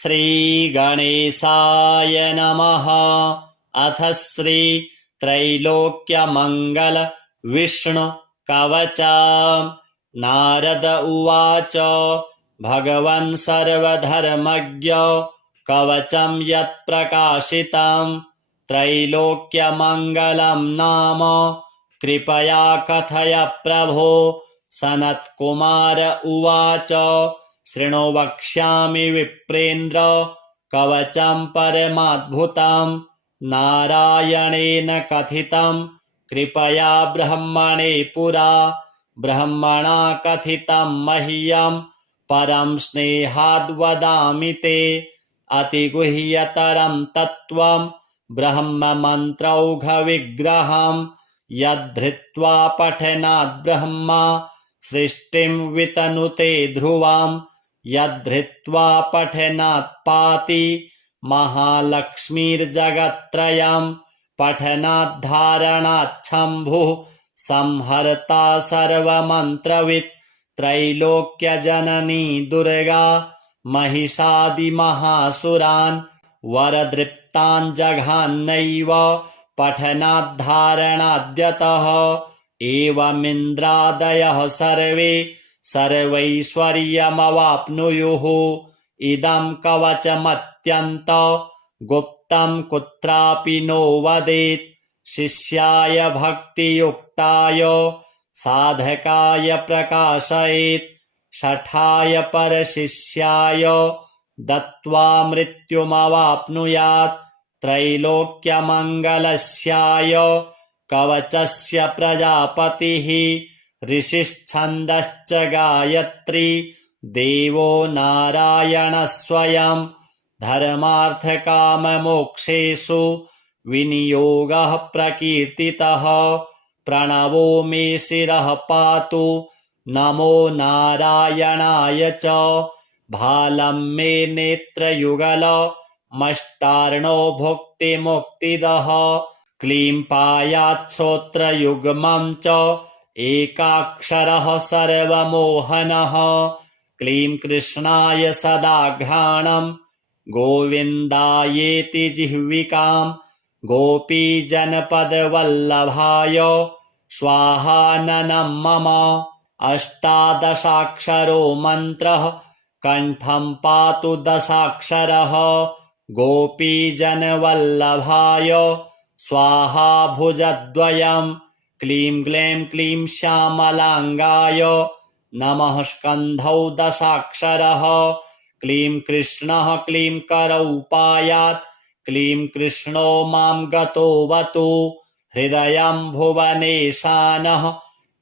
श्रीगणेशाय नमः। अथ श्री त्रैलोक्यमङ्गल विष्णु कवचम्। नारद उवाच भगवन् सर्वधर्मज्ञ कवचं यत्प्रकाशितं त्रैलोक्यमङ्गलं नाम कृपया कथय प्रभो। सनत्कुमार उवाच शृणु वक्ष्यामि विप्रेन्द्र कवचं परमाद्भुतं नारायणेन कथितं कृपया ब्रह्मणे पुरा। ब्रह्मणा कथितं मह्यं परं स्नेहाद् वदामि ते अतिगुह्यतरं तत्त्वं ब्रह्ममन्त्रौघविग्रहं यद्धृत्वा पठनाद् ब्रह्मा सृष्टिं वितनुते ध्रुवं यद्धृत्वा पठनात् पाति महालक्ष्मीर्जगत्त्रयं पठनाद्धारणाच्छम्भुः संहर्ता सर्वमन्त्रवित् त्रैलोक्यजननी दुर्गा महिषादिमहासुरान् वरदृप्तान् जघान्नैव पठनाद्धारणाद्यतः एवमिन्द्रादयः सर्वे सर्वैश्वर्यमवाप्नुयुः। इदं कवचमत्यन्त गुप्तं कुत्रापि नो वदेत् शिष्याय भक्तियुक्ताय साधकाय प्रकाशयेत् शठाय परशिष्याय दत्त्वा मृत्युमवाप्नुयात् त्रैलोक्यमङ्गलस्याय कवचस्य प्रजापतिः ऋषिश्छन्दश्च गायत्री देवो नारायणः स्वयं धर्मार्थकाममोक्षेषु विनियोगः प्रकीर्तितः प्रणवो मे शिरः पातु नमो नारायणाय च भालं मे नेत्रयुगलमष्टार्णो भुक्तिमुक्तिदः क्लीं पायात् श्रोत्रयुग्मं च एकाक्षरः सर्वमोहनः क्लीं कृष्णाय सदाघ्राणं गोविन्दायेति जिह्विकां गोपीजनपदवल्लभाय स्वाहाननं मम अष्टादशाक्षरो मन्त्रः कण्ठं पातु दशाक्षरः गोपीजनवल्लभाय स्वाहा भुजद्वयं क्लीं ग्लैं क्लीं श्यामलाङ्गाय नमः स्कन्धौ दशाक्षरः क्लीं कृष्णः क्लीं करौ पायात् क्लीं कृष्णो मां गतोऽवतु हृदयं भुवनेशानः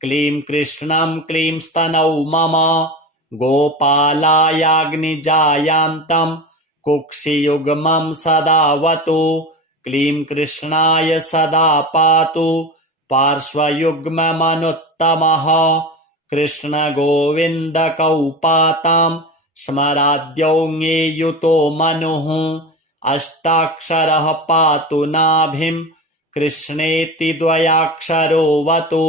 क्लीं कृष्णं क्लीं स्तनौ मम गोपालायाग्निजायान्तं कुक्षियुग्मं सदावतु क्लीं कृष्णाय सदा पातु पार्श्वयुग्ममनुत्तमः कृष्णगोविन्दकौपातां स्मराद्यौङेयुतो मनुः अष्टाक्षरः पातु नाभिं कृष्णेति द्वयाक्षरोऽवतु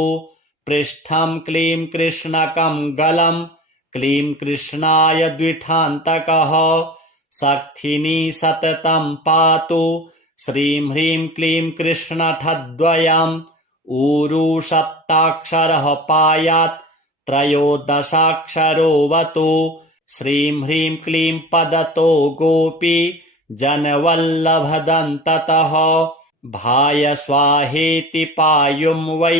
पृष्ठं क्लीं कृष्णकं गलं क्लीं कृष्णाय द्विठान्तकः सक्थिनी सततं पातु श्रीं ह्रीं क्लीं कृष्णठद्वयम् ऊरू सप्ताक्षरः पायात् त्रयोदशाक्षरोऽवतु श्रीं ह्रीं क्लीं पदतो गोपी जनवल्लभदन्ततः भाय स्वाहेति पायुं वै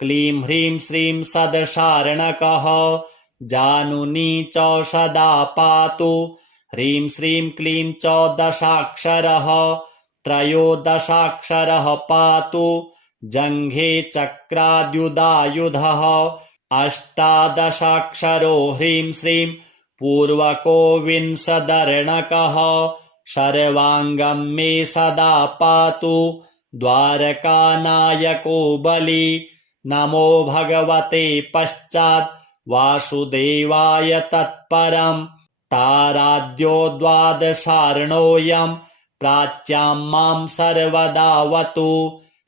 क्लीं ह्रीं श्रीं सदशार्णकः जानुनी च सदा पातु ह्रीं श्रीं क्लीं च दशाक्षरः त्रयोदशाक्षरः पातु जङ्घे चक्राद्युदायुधः अष्टादशाक्षरो ह्रीं श्रीं पूर्वको विंशदर्णकः सर्वाङ्गं मे सदा पातु द्वारकानायको बली नमो भगवते पश्चात् वासुदेवाय तत्परं ताराद्यो द्वादशार्णोऽयं प्राच्यां मां सर्वदावतु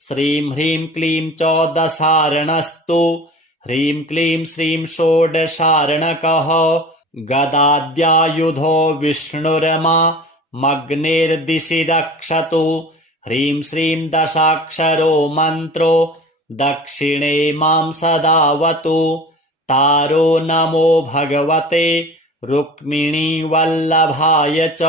श्रीं ह्रीं क्लीं च दशार्णस्तु ह्रीं क्लीं श्रीं षोडशार्णकः गदाद्यायुधो विष्णुर्मा मग्निर्दिशि रक्षतु। ह्रीं श्रीं दशाक्षरो मन्त्रो दक्षिणे मां सदावतु। तारो नमो भगवते रुक्मिणीवल्लभाय च।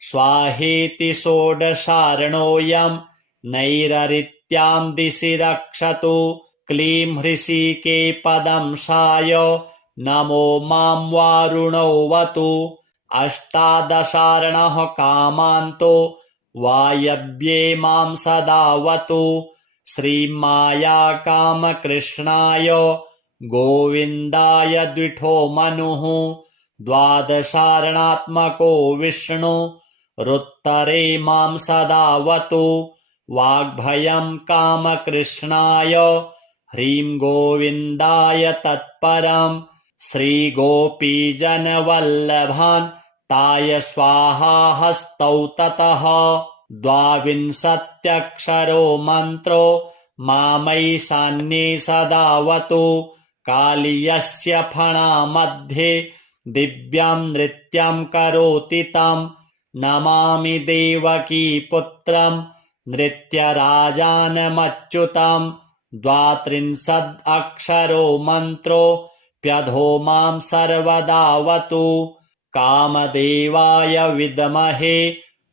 स्वाहेति षोडशार्णोऽयं नैररित्यां दिशि रक्षतु। क्लीं हृषिके पदंशाय नमो मां वारुणोऽवतु। अष्टादशार्णः कामान्तो वायव्ये मां सदावतु। श्रीमाया कामकृष्णाय गोविन्दाय द्विठो मनुः। द्वादशार्णात्मको विष्णु रुत्तरे मां सदावतु। वाग्भयं कामकृष्णाय ह्रीं गोविन्दाय तत्परम्। श्रीगोपीजनवल्लभान् ताय स्वाहा हस्तौ ततः। द्वाविंशत्यक्षरो मन्त्रो मामैशान्ये सदावतु। कालीयस्य फणामध्ये दिव्यं नृत्यं करोति तं। नमामि देवकीपुत्रं नृत्यराजानमच्युतं। द्वात्रिंशदक्षरो मन्त्रो प्यधो मां सर्वदावतु। कामदेवाय विद्महे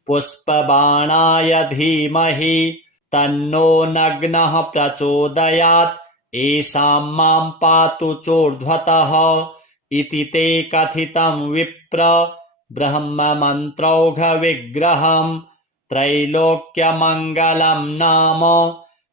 पुष्पबाणाय धीमहि तन्नो नग्नः प्रचोदयात्। येषां मां पातु चोर्ध्वतः इति ते कथितं विप्र ब्रह्ममन्त्रौघविग्रहम्। त्रैलोक्यमङ्गलं नाम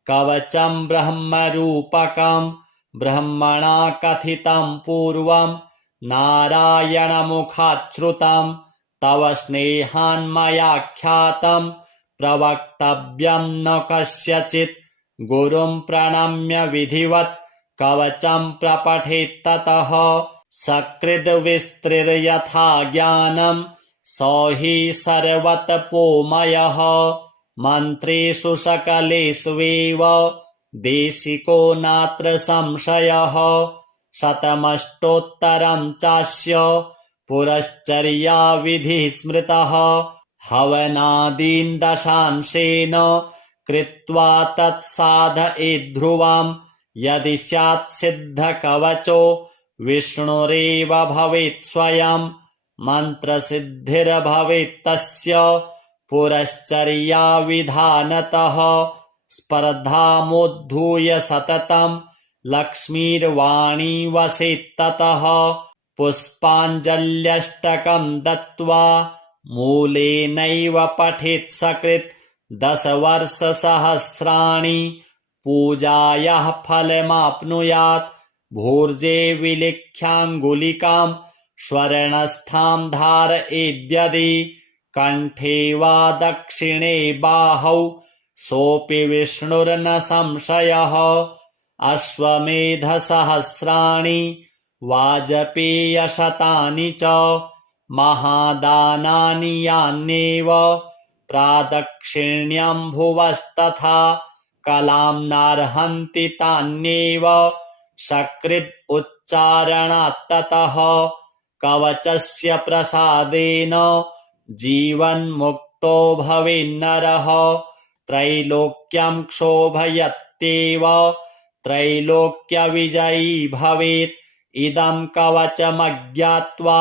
कवचं ब्रह्मरूपकं। ब्रह्मणा कथितं पूर्वं नारायणमुखाच्छ्रुतं। तव स्नेहान्मयाख्यातं प्रवक्तव्यं न कस्यचित्। गुरुं प्रणम्य विधिवत् कवचं प्रपठेत्ततः। सकृद्विस्तृर्यथा ज्ञानं स हि सर्वतपोमयः। मन्त्रेषु सकलेष्वेव देशिको नात्र संशयः। शतमष्टोत्तरं चास्य पुरश्चर्या विधिः स्मृतः। हवनादीन् दशांशेन कृत्वा तत्साधयेद्ध्रुवम्। यदि स्यात् सिद्धकवचो विष्णुरेव भवेत् स्वयं। मन्त्रसिद्धिर्भवेत्तस्य पुरश्चर्या विधानतः। स्पर्धामुद्धूय सततं लक्ष्मीर्वाणी वसेत्ततः। पुष्पाञ्जल्यष्टकं दत्त्वा मूलेनैव पठेत् सकृत्। 10 वर्षसहस्राणि पूजायाः फलमाप्नुयात्। भूर्जे विलिख्याङ्गुलिकां स्वर्णस्थां धारयेद्यदि। कण्ठे वा दक्षिणे बाहौ सोऽपि विष्णुर्न संशयः। अश्वमेधसहस्राणि वाजपेयशतानि च। महादानानि यान्येव प्रादक्षिण्यं भुवस्तथा। कलां नार्हन्ति तान्येव सकृद् उच्चारणात्ततः। कवचस्य प्रसादेन जीवन्मुक्तो भवेन्नरः। त्रैलोक्यं क्षोभयत्येव त्रैलोक्यविजयी भवेत्। इदं कवचमज्ञात्वा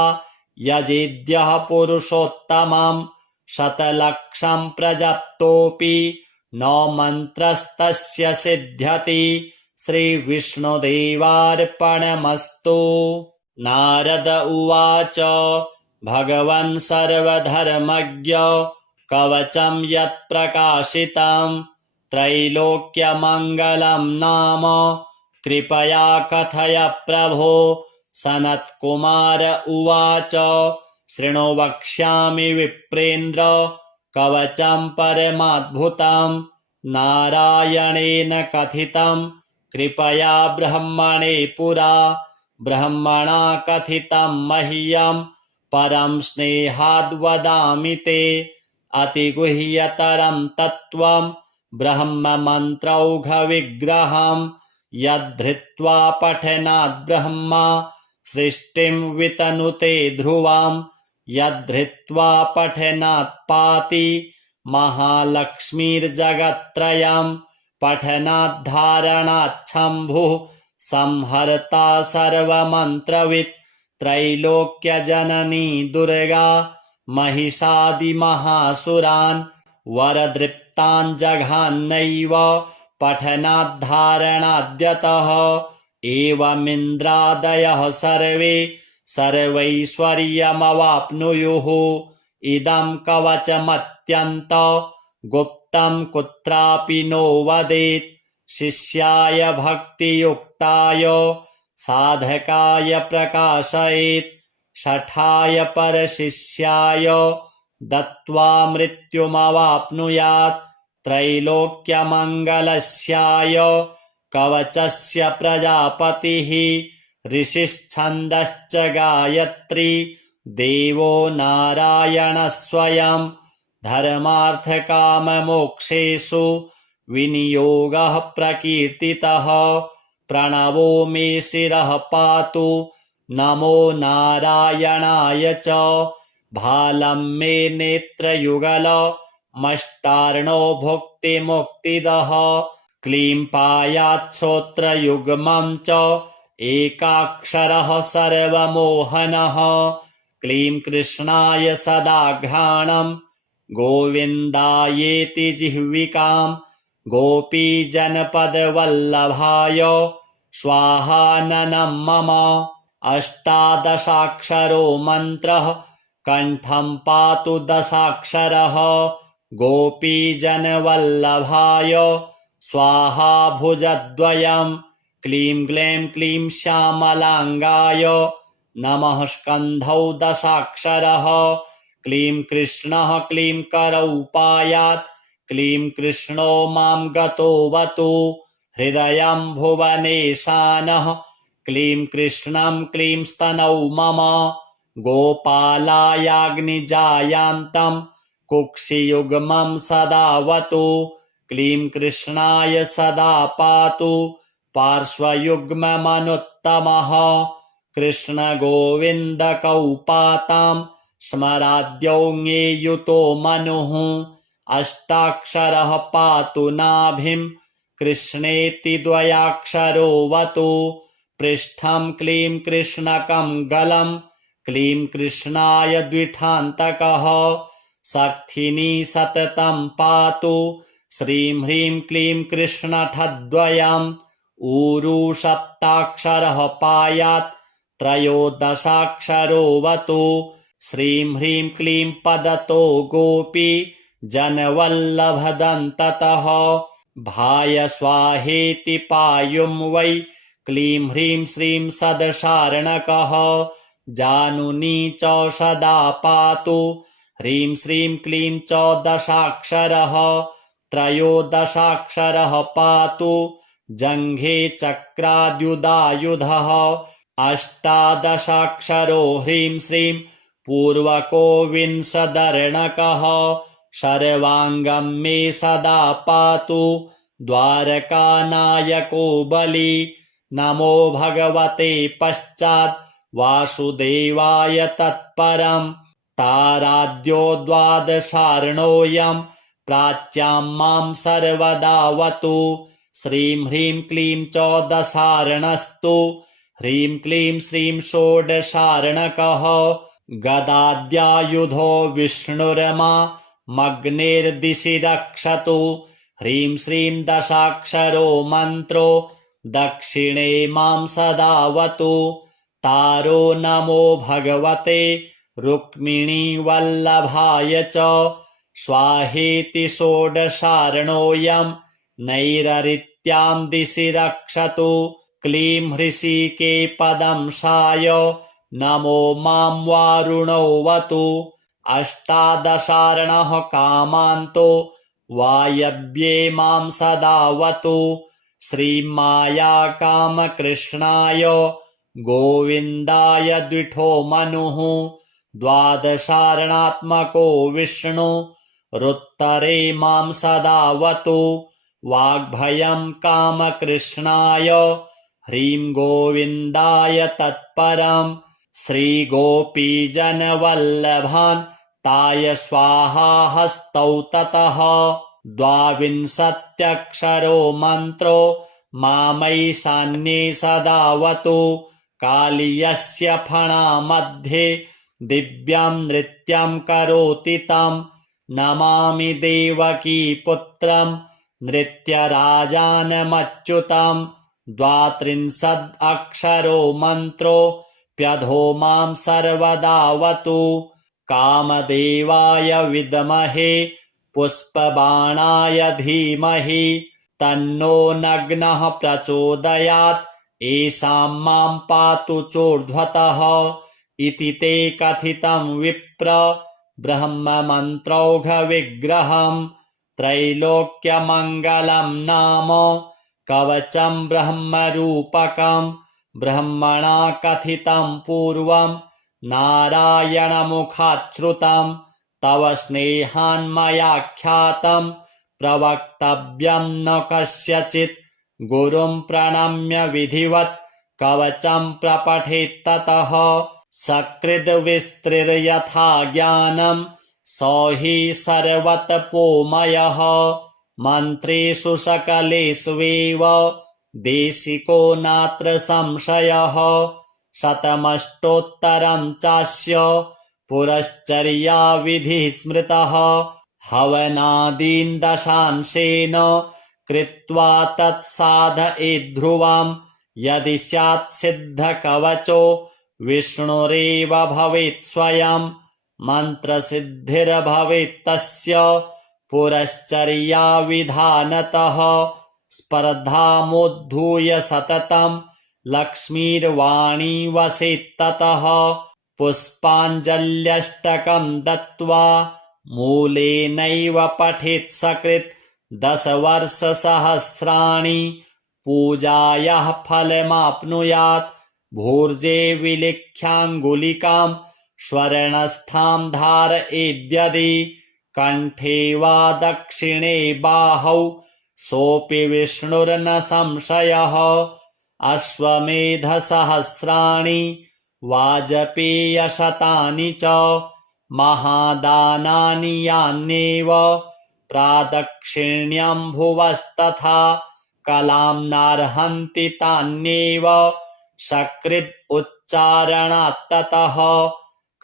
यजेद्यः पुरुषोत्तमं। शतलक्षं प्रजप्तोऽपि न मन्त्रस्तस्य सिद्ध्यति। श्रीविष्णुदेवार्पणमस्तु। नारद उवाच भगवन् सर्वधर्मज्ञ कवचं यत्प्रकाशितं। त्रैलोक्यमङ्गलं नाम कृपया कथय प्रभो। सनत्कुमार उवाच शृणु वक्ष्यामि विप्रेन्द्र कवचं परमाद्भुतं। नारायणेन कथितं कृपया ब्रह्मणे पुरा। ब्रह्मणा कथितं मह्यं परं स्नेहाद्वदामि ते। अतिगुह्यतरं तत्त्वं ब्रह्ममन्त्रौघविग्रहं। यद्धृत्वा पठनाद् ब्रह्मा सृष्टिं वितनुते ध्रुवां यद्धृत्वा पठनात् पाति महालक्ष्मीर्जगत्त्रयं पठनाद्धारणाच्छम्भुः संहर्ता सर्वमन्त्रवित् त्रैलोक्यजननी दुर्गा महिषादिमहासुरान् वरदृप्तान् जघान्नैव पठनाद्धारणाद्यतः एवमिन्द्रादयः सर्वे सर्वैश्वर्यमवाप्नुयुः इदं कवचमत्यन्त गुप्तं कुत्रापि नो वदेत् शिष्याय भक्तियुक्ताय साधकाय प्रकाशयेत् शठाय परशिष्याय दत्त्वा मृत्युमवाप्नुयात् त्रैलोक्यमङ्गलस्याय कवचस्य प्रजापतिः ऋषिश्छन्दश्च गायत्री देवो नारायणः स्वयं धर्मार्थकाममोक्षेषु विनियोगः प्रकीर्तितः प्रणवो मे शिरः पातु नमो नारायणाय च भालं मे नेत्रयुगलमष्टार्णो भुक्तिमुक्तिदः क्लीं पायात् श्रोत्रयुग्मं च एकाक्षरः सर्वमोहनः क्लीं कृष्णाय सदाघ्राणं गोविन्दायेति जिह्विकां गोपीजनपदवल्लभाय स्वाहाननं मम अष्टादशाक्षरो मन्त्रः कण्ठं पातु दशाक्षरः गोपीजनवल्लभाय स्वाहा भुजद्वयं क्लीं ग्लैं क्लीं श्यामलाङ्गाय नमः स्कन्धौ दशाक्षरः क्लीं कृष्णः क्लीं करौ पायात् क्लीं कृष्णो मां गतोऽवतु हृदयं भुवनेशानः क्लीं कृष्णं क्लीं स्तनौ मम गोपालायाग्निजायान्तं कुक्षियुग्मं सदावतु क्लीं कृष्णाय सदा पातु पार्श्वयुग्ममनुत्तमः कृष्णगोविन्दकौपातां स्मराद्यौ ज्ञेयुतो मनुः अष्टाक्षरः पातु नाभिं कृष्णेति द्वयाक्षरोऽवतु पृष्ठं क्लीं कृष्णकं गलं क्लीं कृष्णाय द्विठान्तकः सक्थिनी सततं पातु श्रीं ह्रीं क्लीं कृष्णठद्वयम् ऊरू सप्ताक्षरः पायात् त्रयोदशाक्षरोऽवतु श्रीं ह्रीं क्लीं पदतो गोपी जनवल्लभदन्ततः भाय स्वाहेति पायुं वै क्लीं ह्रीं श्रीं सदशार्णकः जानुनी च सदा पातु ह्रीं श्रीं क्लीं च दशाक्षरः त्रयोदशाक्षरः पातु जङ्घे चक्राद्युदायुधः अष्टादशाक्षरो ह्रीं श्रीं पूर्वको विंशदर्णकः सर्वाङ्गं मे सदा पातु द्वारकानायको बली नमो भगवते पश्चात् वासुदेवाय तत्परं ताराद्यो द्वादशार्णोऽयं प्राच्यां मां सर्वदावतु श्रीं ह्रीं क्लीं च दशार्णस्तु ह्रीं क्लीं श्रीं षोडशार्णकः गदाद्यायुधो विष्णुर्मा मग्नेर्दिशि रक्षतु ह्रीं श्रीं दशाक्षरो मन्त्रो दक्षिणे मां सदावतु तारो नमो भगवते रुक्मिणीवल्लभाय च स्वाहेति षोडशार्णोऽयं नैररित्यां दिशि रक्षतु क्लीं हृषिके पदंशाय नमो मां वारुणोऽवतु अष्टादशार्णः कामान्तो वायव्ये मां सदावतु श्रीमाया कामकृष्णाय गोविन्दाय द्विठो मनुः द्वादशार्णात्मको विष्णु रुत्तरे मां सदावतु वाग्भयं कामकृष्णाय ह्रीं गोविन्दाय तत्परम् श्रीगोपीजनवल्लभान् ताय स्वाहा हस्तौ ततः 22 मन्त्रो मामैशान्ये सदावतु कालीयस्य फणामध्ये दिव्यं नृत्यं करोति तं नमामि देवकी पुत्रं नृत्यराजानमच्युतं 32 मन्त्रो प्यधो मां सर्वदावतु कामदेवाय विद्महे पुष्पबाणाय धीमहि तन्नो नग्नः प्रचोदयात् येषां मां पातु चोर्ध्वतः इति ते कथितं विप्र ब्रह्ममन्त्रौघविग्रहम् त्रैलोक्यमङ्गलं नाम कवचं ब्रह्मरूपकम् ब्रह्मणा कथितं पूर्वं नारायणमुखाच्छ्रुतं तव स्नेहान्मयाख्यातं प्रवक्तव्यं न कस्यचित् गुरुं प्रणम्य विधिवत् कवचं प्रपठेत्ततः सकृद्विस्तृर्यथा ज्ञानं स हि सर्वतपोमयः मन्त्रेषु सकलेष्वेव देशिको नात्र संशयः शतमष्टोत्तरं चास्य पुरश्चर्या विधिः स्मृतः हवनादीन् दशांशेन कृत्वा तत्साधयेद्ध्रुवं यदि स्यात् सिद्धकवचो विष्णुरेव भवेत् स्वयं मन्त्रसिद्धिर्भवेत्तस्य पुरश्चर्या विधानतः स्पर्धामुद्धूय सततं लक्ष्मीर्वाणी वसेत्ततः पुष्पाञ्जल्यष्टकं दत्त्वा मूलेनैव पठेत् सकृत् 10 वर्षसहस्राणि पूजायाः फलमाप्नुयात् भूर्जे विलिख्याङ्गुलिकां स्वर्णस्थां धारयेद्यदि कण्ठे वा दक्षिणे बाहौ सोऽपि विष्णुर्न संशयः अश्वमेधसहस्राणि वाजपेयशतानि च महादानानि यान्येव प्रादक्षिण्यं भुवस्तथा कलां नार्हन्ति तान्येव सकृद् उच्चारणात्ततः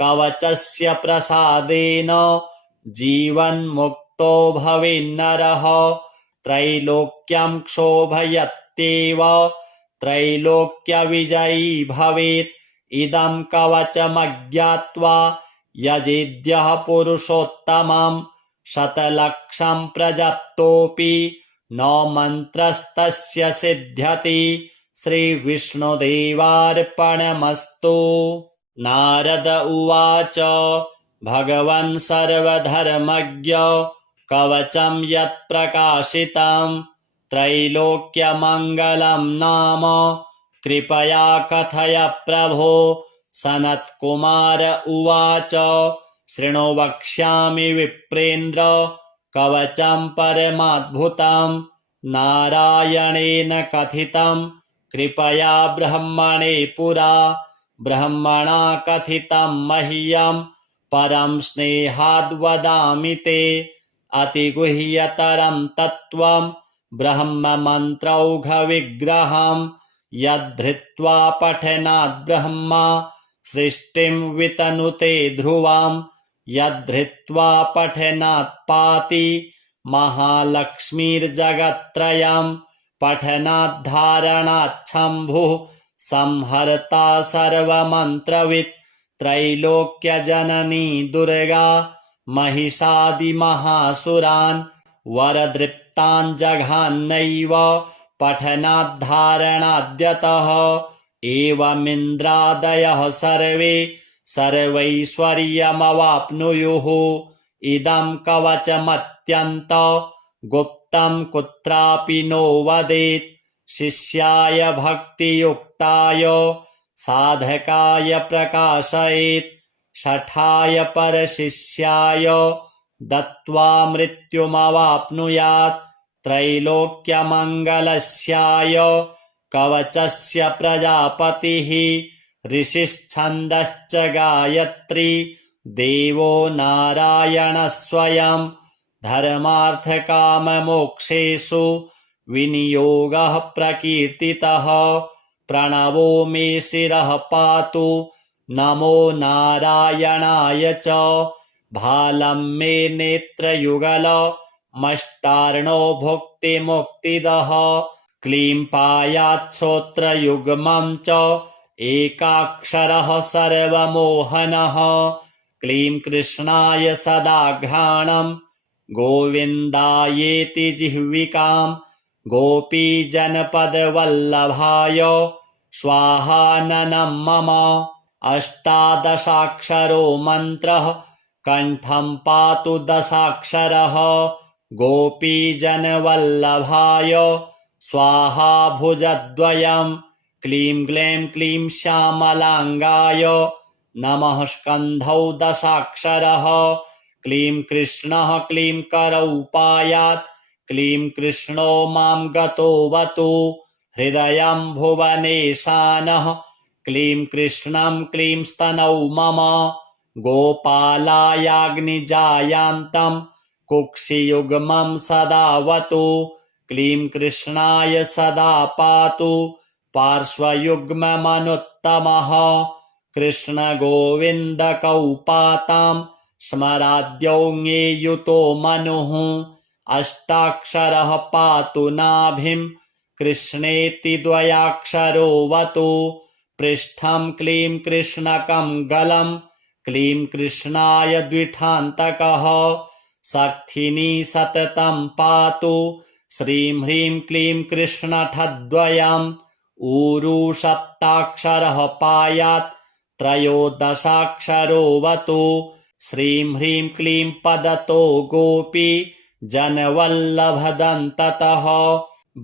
कवचस्य प्रसादेन जीवन्मुक्तो भवेन्नरः त्रैलोक्यं क्षोभयत्येव त्रैलोक्यविजयी भवेत् इदं कवचमज्ञात्वा यजेद्यः पुरुषोत्तमं शतलक्षं प्रजप्तोऽपि न मन्त्रस्तस्य सिद्ध्यति श्रीविष्णुदेवार्पणमस्तु। नारद उवाच भगवन् सर्वधर्मज्ञ कवचं यत्प्रकाशितं त्रैलोक्यमङ्गलं नाम कृपया कथय प्रभो। सनत्कुमार उवाच शृणु वक्ष्यामि विप्रेन्द्र कवचं परमाद्भुतं नारायणेन कथितं कृपया ब्रह्मणे पुरा। ब्रह्मणा कथितं मह्यं परं स्नेहाद् वदामि ते अतिगुह्यतरं तत्त्वं ब्रह्ममन्त्रौघविग्रहं यद्धृत्वा पठनाद् ब्रह्मा सृष्टिं वितनुते ध्रुवं यद्धृत्वा पठनात् पाति महालक्ष्मीर्जगत्त्रयं पठनाद्धारणाच्छम्भुः संहर्ता सर्वमन्त्रवित् त्रैलोक्यजननी दुर्गा महिषादिमहासुरान् वरदृप्तान् जघान्नैव पठनाद्धारणाद्यतः एवमिन्द्रादयः सर्वे सर्वैश्वर्यमवाप्नुयुः। इदं कवचमत्यन्त गुप्तं कुत्रापि नो वदेत् शिष्याय भक्तियुक्ताय साधकाय प्रकाशयेत् शठाय परशिष्याय दत्त्वा मृत्युमवाप्नुयात् त्रैलोक्यमङ्गलस्याय कवचस्य प्रजापतिः ऋषिश्छन्दश्च गायत्री देवो नारायणः स्वयं धर्मार्थकाममोक्षेषु विनियोगः प्रकीर्तितः प्रणवो मे शिरः पातु नमो नारायणाय च भालं मे नेत्रयुगलमष्टार्णो भुक्तिमुक्तिदः क्लीं पायात् श्रोत्रयुग्मं च एकाक्षरः सर्वमोहनः क्लीं कृष्णाय सदाघ्राणं गोविन्दायेति जिह्विकां गोपीजनपदवल्लभाय स्वाहाननं मम अष्टादशाक्षरो मन्त्रः कण्ठं पातु दशाक्षरः गोपीजनवल्लभाय स्वाहा भुजद्वयं क्लीं ग्लैं क्लीं श्यामलाङ्गाय नमः स्कन्धौ दशाक्षरः क्लीं कृष्णः क्लीं करौ पायात् क्लीं कृष्णो मां गतोऽवतु हृदयं भुवनेशानः क्लीं कृष्णं क्लीं स्तनौ मम गोपालायाग्निजायान्तं कुक्षियुग्मं सदावतु क्लीं कृष्णाय सदा पातु पार्श्वयुग्ममनुत्तमः कृष्णगोविन्दकौपातां स्मराद्यौ ज्ञेयुतो मनुः अष्टाक्षरः पातु नाभिं कृष्णेति द्वयाक्षरोऽवतु पृष्ठं क्लीं कृष्णकं गलं क्लीं कृष्णाय द्विठान्तकः सक्थिनी सततं पातु श्रीं ह्रीं क्लीं कृष्णठद्वयम् ऊरू सप्ताक्षरः पायात् त्रयोदशाक्षरोऽवतु श्रीं ह्रीं क्लीं पदतो गोपी जनवल्लभदन्ततः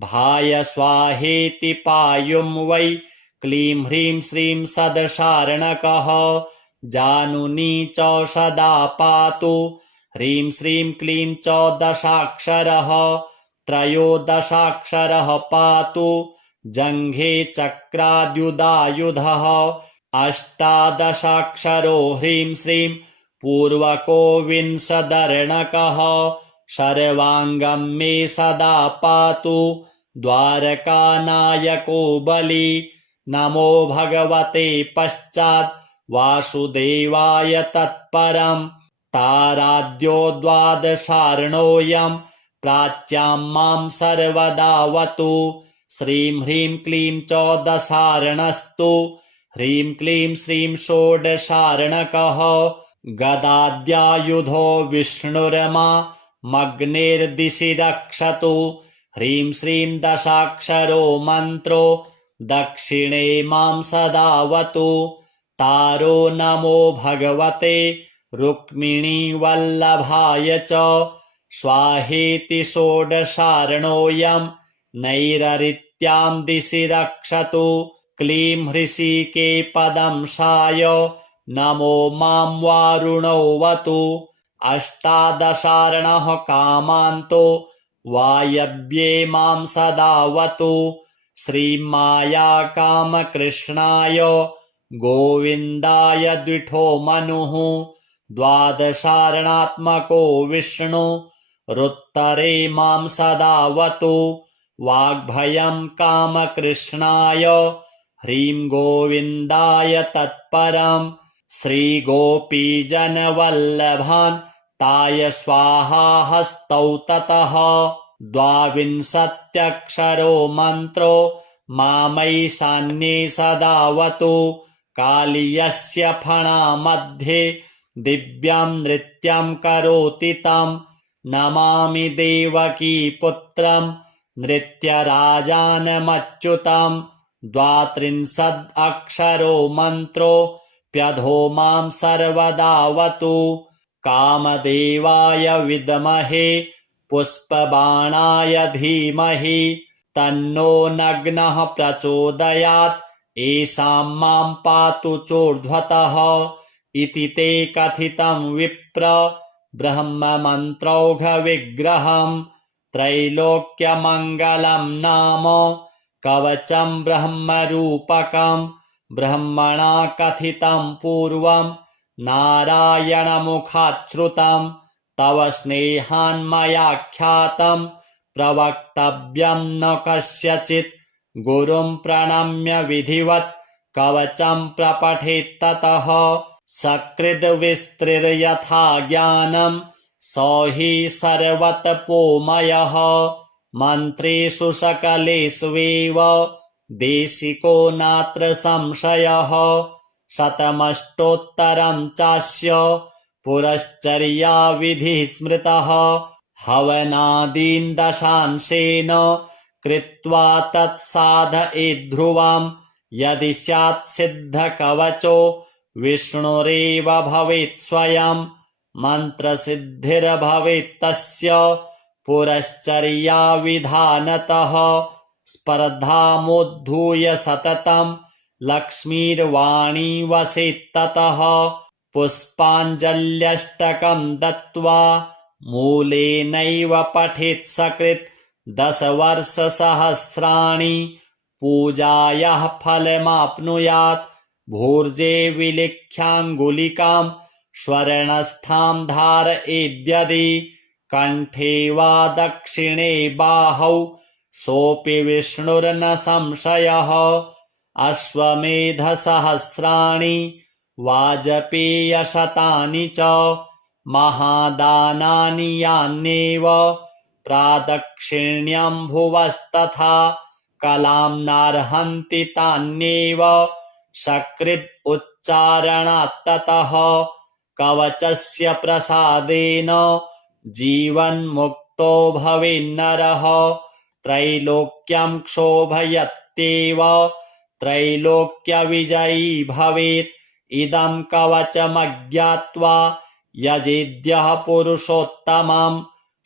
भाय स्वाहेति पायुं वै क्लीं ह्रीं श्रीं सदशार्णकः जानुनी च सदा पातु ह्रीं श्रीं क्लीं च दशाक्षरः त्रयोदशाक्षरः पातु जङ्घे चक्राद्युदायुधः अष्टादशाक्षरो ह्रीं श्रीं पूर्वको विंशदर्णकः सर्वाङ्गं मे सदा पातु द्वारकानायको बली नमो भगवते पश्चात् वासुदेवाय तत्परं ताराद्यो द्वादशार्णोऽयं प्राच्यां मां सर्वदावतु श्रीं ह्रीं क्लीं च दशार्णस्तु ह्रीं क्लीं श्रीं षोडशार्णकः गदाद्यायुधो विष्णुर्मा मग्नेर्दिशि रक्षतु ह्रीं श्रीं दशाक्षरो मन्त्रो दक्षिणे मां सदावतु तारो नमो भगवते रुक्मिणीवल्लभाय च स्वाहेति षोडशार्णोऽयं नैररित्यां दिशि रक्षतु क्लीं हृषिके पदंशाय नमो मां वारुणोऽवतु अष्टादशार्णः कामान्तो वायव्ये मां सदावतु श्रीमायाकामकृष्णाय गोविन्दाय द्विठो मनुः द्वादशार्णात्मको विष्णु रुत्तरे मां सदावतु वाग्भयं कामकृष्णाय ह्रीं गोविन्दाय तत्परं श्रीगोपीजनवल्लभान् ताय स्वाहा हस्तौ ततः द्वाविंशत्यक्षरो मन्त्रो मामैशान्ये सदावतु कालीयस्य फणामध्ये दिव्यं नृत्यं करोति तं नमामि देवकी पुत्रं नृत्यराजानमच्युतं द्वात्रिंशदक्षरो मन्त्रो प्यधो मां सर्वदावतु कामदेवाय विद्महे पुष्पबाणाय धीमहि तन्नो नग्नः प्रचोदयात् येषां मां पातु चोर्ध्वतः इति ते कथितं विप्र ब्रह्ममन्त्रौघविग्रहं त्रैलोक्यमङ्गलं नाम कवचं ब्रह्मरूपकं ब्रह्मणा कथितं पूर्वं नारायणमुखाच्छ्रुतं तव स्नेहान्मयाख्यातं प्रवक्तव्यं न कस्यचित् गुरुं प्रणम्य विधिवत् कवचं प्रपठेत्ततः सकृद्विस्तृर्यथा ज्ञानं स हि सर्वतपोमयः मन्त्रेषु सकलेष्वेव देशिको नात्र संशयः शतमष्टोत्तरं चास्य पुरश्चर्याविधिः स्मृतः हवनादीन् दशांशेन कृत्वा तत्साधयेद्ध्रुवं यदि स्यात् सिद्धकवचो विष्णुरेव भवेत् स्वयं मन्त्रसिद्धिर्भवेत् तस्य पुरश्चर्याविधानतः स्पर्धामुद्धूय सततं लक्ष्मीर्वाणी वसेत्ततः पुष्पाञ्जल्यष्टकं दत्त्वा मूलेनैव पठेत् सकृत् 10 वर्षसहस्राणि पूजायाः फलमाप्नुयात् भूर्जे विलिख्याङ्गुलिकां स्वर्णस्थां धारयेद्यदि कण्ठे वा दक्षिणे बाहौ सोऽपि विष्णुर्न संशयः अश्वमेधसहस्राणि वाजपेयशतानि च महादानानि यान्येव प्रादक्षिण्यं भुवस्तथा कलां नार्हन्ति तान्येव सकृद् उच्चारणात्ततः कवचस्य प्रसादेन जीवन्मुक्तो भवेन्नरः त्रैलोक्यं क्षोभयत्येव त्रैलोक्यविजयी भवेत् इदं कवचमज्ञात्वा यजेद्यः पुरुषोत्तमं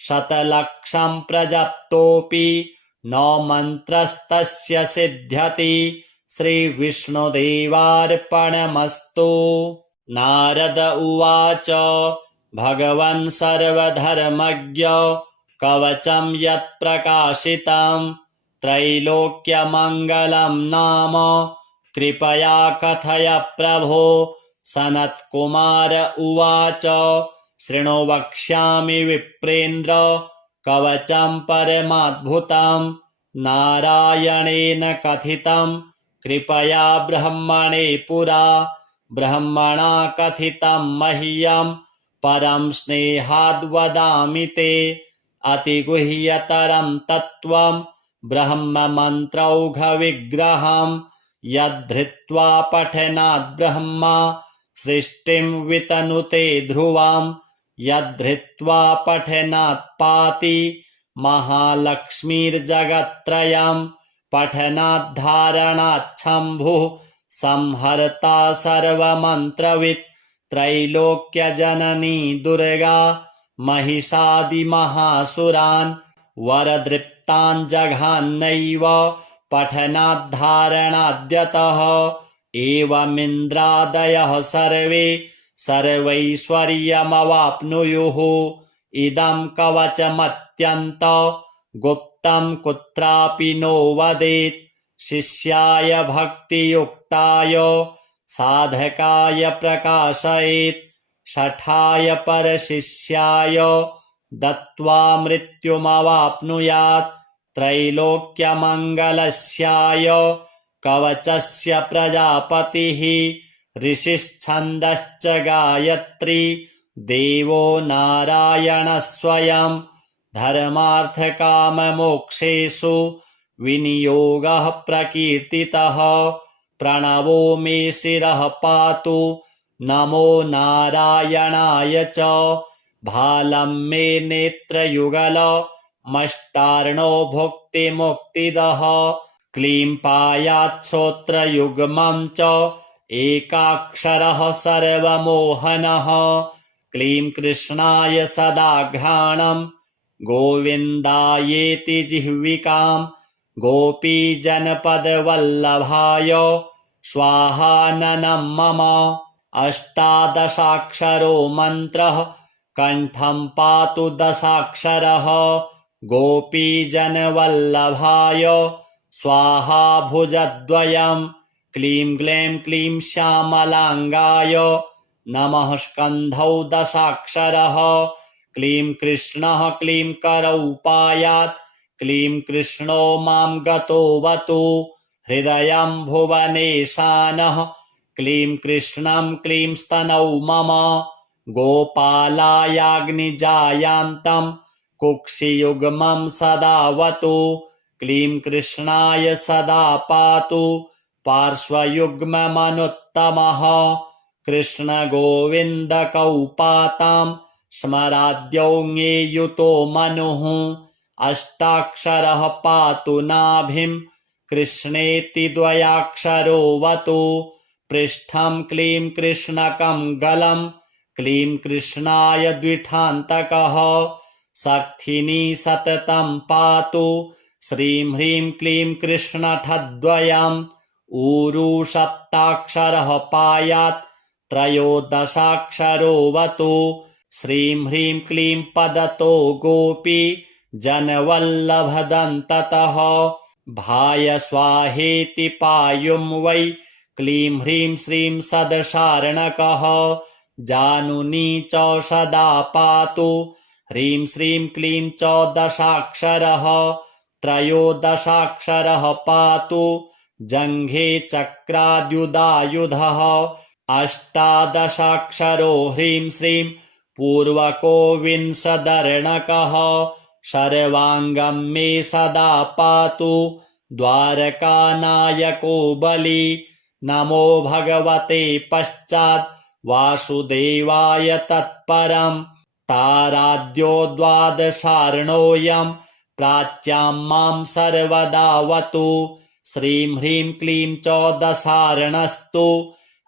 शतलक्षं प्रजप्तोऽपि न मन्त्रस्तस्य सिद्ध्यति श्रीविष्णुदेवार्पणमस्तु। नारद उवाच भगवन् सर्वधर्मज्ञ कवचं यत्प्रकाशितं त्रैलोक्यमङ्गलं नाम कृपया कथय प्रभो। सनत्कुमार उवाच शृणु वक्ष्यामि विप्रेन्द्र कवचं परमाद्भुतं नारायणेन कथितं कृपया ब्रह्मणे पुरा ब्रह्मणा कथितं मह्यं परं स्नेहाद् वदामि ते अतिगुह्यतरं तत्त्वं ब्रह्ममन्त्रौघविग्रहं यद्धृत्वा पठनाद् ब्रह्मा सृष्टिं वितनुते ध्रुवं यद्धृत्वा पठनात् पाति महालक्ष्मीर्जगत्त्रयं पठनाद्धारणाच्छम्भुः संहर्ता सर्वमन्त्रवित् त्रैलोक्यजननी दुर्गा महिषादिमहासुरान् वरदृप्तान् जघान्नैव पठनाद्धारणाद्यतः एवमिन्द्रादयः सर्वे सर्वैश्वर्यमवाप्नुयुः इदं कवचमत्यन्त गुप्तं कुत्रापि नो वदेत् शिष्याय भक्तियुक्ताय साधकाय प्रकाशयेत् शठाय परशिष्याय दत्त्वा मृत्युमवाप्नुयात् त्रैलोक्यमङ्गलस्याय कवचस्य प्रजापतिः ऋषिश्छन्दश्च गायत्री देवो नारायणः स्वयं धर्मार्थकाममोक्षेषु विनियोगः प्रकीर्तितः प्रणवो मे शिरः पातु नमो नारायणाय च भालं मे नेत्रयुगलमष्टार्णो भुक्तिमुक्तिदः क्लीं पायात् श्रोत्रयुग्मं च एकाक्षरः सर्वमोहनः क्लीं कृष्णाय सदाघ्राणं गोविन्दायेति जिह्विकां गोपीजनपदवल्लभाय स्वाहाननं मम अष्टादशाक्षरो मन्त्रः कण्ठं पातु दशाक्षरः गोपीजनवल्लभाय स्वाहा भुजद्वयम् क्लीं ग्लैं क्लीं श्यामलाङ्गाय नमः स्कन्धौ दशाक्षरः क्लीं कृष्णः क्लीं करौ पायात् क्लीं कृष्णो मां गतोऽवतु हृदयं भुवनेशानः क्लीं कृष्णं क्लीं स्तनौ मम गोपालायाग्निजायान्तं कुक्षियुग्मं सदावतु क्लीं कृष्णाय सदा पातु पार्श्वयुग्ममनुत्तमः कृष्णगोविन्दकौपातां स्मराद्यौ ङेयुतो मनुः अष्टाक्षरः पातु नाभिं कृष्णेति द्वयाक्षरोऽवतु पृष्ठं क्लीं कृष्णकं गलं क्लीं कृष्णाय द्विठान्तकः सक्थिनी सततं पातु श्रीं ह्रीं क्लीं कृष्णठद्वयम् ऊरू सप्ताक्षरः पायात् त्रयोदशाक्षरोऽवतु श्रीं ह्रीं क्लीं पदतो गोपी जनवल्लभदन्ततः भाय स्वाहेति पायुं वै क्लीं ह्रीं श्रीं सदशार्णकः जानुनी च सदा पातु ह्रीं श्रीं क्लीं च दशाक्षरः त्रयोदशाक्षरः पातु जङ्घे चक्राद्युदायुधः अष्टादशाक्षरो ह्रीं श्रीं पूर्वको विंशदर्णकः सर्वाङ्गं मे सदा पातु द्वारकानायको बली नमो भगवते पश्चात् वासुदेवाय तत्परं ताराद्यो द्वादशार्णोऽयं प्राच्यां मां सर्वदावतु श्रीं ह्रीं क्लीं चौदशार्णस्तु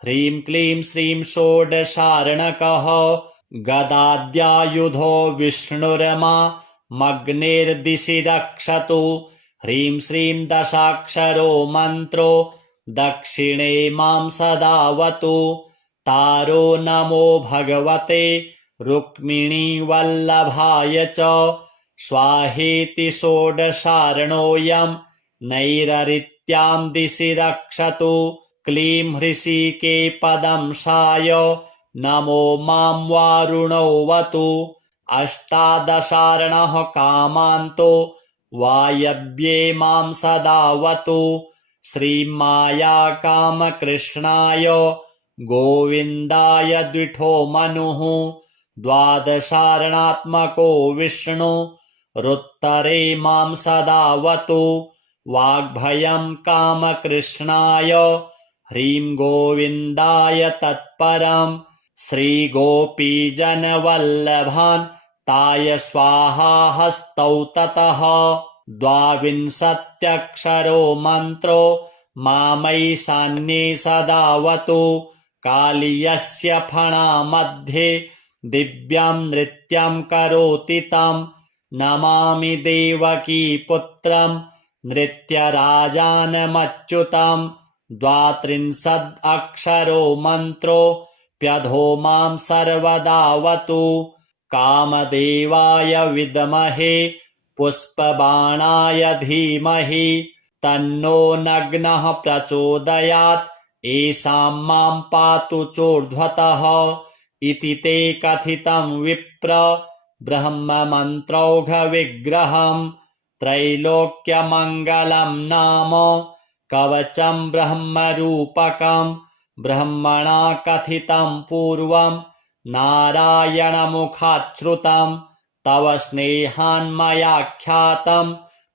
ह्रीं क्लीं श्रीं षोडशार्णकः गदाद्यायुधो विष्णुरमा मग्नेर्दिशि रक्षतु ह्रीं श्रीं दशाक्षरो मन्त्रो दक्षिणे मां सदावतु तारो नमो भगवते रुक्मिणीवल्लभाय च स्वाहेति षोडशार्णोऽयं नैररित्यां दिशि रक्षतु क्लीं हृषिके पदंशाय नमो मां वारुणोऽवतु अष्टादशार्णः कामान्तो वायव्ये मां सदावतु श्रीमाया कामकृष्णाय गोविन्दाय द्विठो मनुः द्वादशार्णात्मको विष्णु रुत्तरे मां सदावतु वाग्भयं कामकृष्णाय ह्रीं गोविन्दाय तत्परं श्रीगोपीजनवल्लभान् ताय स्वाहा हस्तौ ततः द्वाविंशत्यक्षरो मन्त्रो मामैशान्ये सदावतु कालीयस्य फणामध्ये दिव्यं नृत्यं करोति तं नमामि देवकी पुत्रं नृत्यराजानमच्युतं द्वात्रिंशदक्षरो मन्त्रो प्यधो मां सर्वदावतु कामदेवाय विद्महे पुष्पबाणाय धीमहि तन्नो नग्नः प्रचोदयात् येषां मां पातु चोर्ध्वतः इति ते कथितं विप्र ब्रह्ममन्त्रौघविग्रहं त्रैलोक्यमङ्गलं नाम कवचं ब्रह्मरूपकं ब्रह्मणा कथितं पूर्वं नारायणमुखाच्छ्रुतं तव स्नेहान्मयाख्यातं